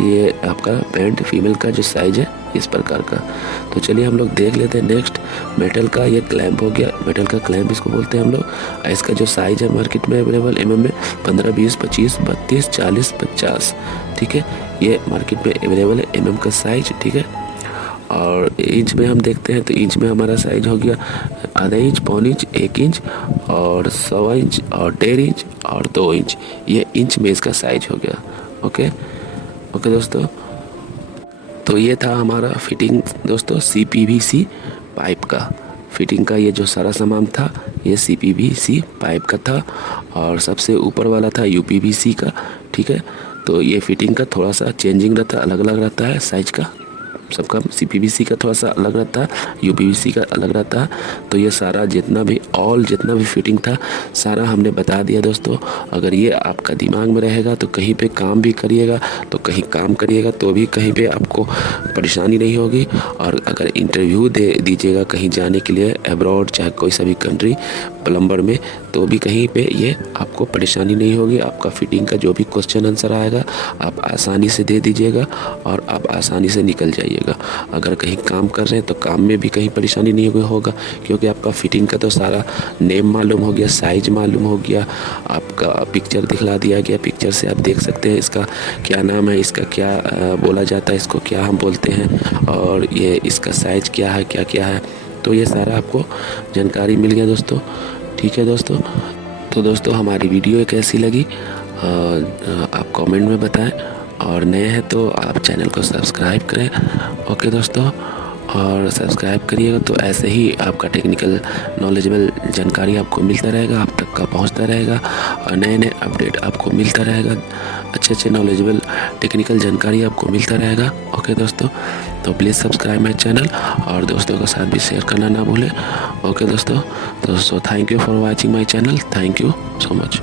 ये आपका बैंड फीमेल का जो साइज है इस प्रकार का। तो चलिए हम लोग देख लेते हैं नेक्स्ट मेटल का। ये क्लैंप हो गया, मेटल का क्लैंप इसको बोलते हैं हम लोग। इसका जो साइज है मार्केट में अवेलेबल mm में 15, 20, 25, 32, 40, 50। ठीक है, ये मार्केट में अवेलेबल है mm का साइज। ठीक है, और इंच में हम देखते हैं तो इंच में हमारा साइज हो गया आधा इंच, 1.25 इंच, 1 इंच और 100 इंच और 1.5 इंच और 2 इंच। ये इंच में इसका साइज हो गया। ओके दोस्तों, तो ये था हमारा फिटिंग दोस्तों CPVC पाइप का। फिटिंग का ये जो सारा सामान था ये CPVC पाइप का था और सबसे ऊपर वाला था UPVC का। ठीक है, तो ये फिटिंग का थोड़ा सा चेंजिंग रहता है, अलग अलग रहता है साइज का सबका। CPVC का थोड़ा सा अलग रहता है, UPVC का अलग रहता है। तो ये सारा जितना भी फिटिंग था सारा हमने बता दिया दोस्तों। अगर ये आपका दिमाग में रहेगा तो कहीं पे काम भी करिएगा, तो कहीं काम करिएगा तो भी कहीं पे आपको परेशानी नहीं होगी। और अगर इंटरव्यू दे दीजिएगा कहीं जाने के लिए अब्रॉड, चाहे कोई सा भी कंट्री प्लम्बर में, तो भी कहीं पे ये आपको परेशानी नहीं होगी। आपका फिटिंग का जो भी क्वेश्चन आंसर आएगा आप आसानी से दे दीजिएगा और आप आसानी से निकल जाइएगा। अगर कहीं काम कर रहे हैं तो काम में भी कहीं परेशानी नहीं होगा, क्योंकि आपका फिटिंग का तो सारा नेम मालूम हो गया, साइज मालूम हो गया, आपका पिक्चर दिखला दिया गया। पिक्चर से आप देख सकते हैं इसका क्या नाम है, इसका क्या बोला जाता है, इसको क्या हम बोलते हैं और ये इसका साइज क्या है, क्या क्या है। तो ये सारा आपको जानकारी मिल गया दोस्तों। ठीक है दोस्तों, तो दोस्तों हमारी वीडियो कैसी लगी आप कमेंट में बताएं, और नए हैं तो आप चैनल को सब्सक्राइब करें। ओके दोस्तों, और सब्सक्राइब करिएगा तो ऐसे ही आपका टेक्निकल नॉलेजेबल जानकारी आपको मिलता रहेगा, आप तक का पहुंचता रहेगा और नए नए अपडेट आपको मिलता रहेगा, अच्छे नॉलेजेबल टेक्निकल जानकारी आपको मिलता रहेगा। ओके दोस्तों, तो प्लीज़ सब्सक्राइब माई चैनल और दोस्तों के साथ भी शेयर करना ना भूलें। ओके दोस्तों, thank you for watching my channel. Thank you so much.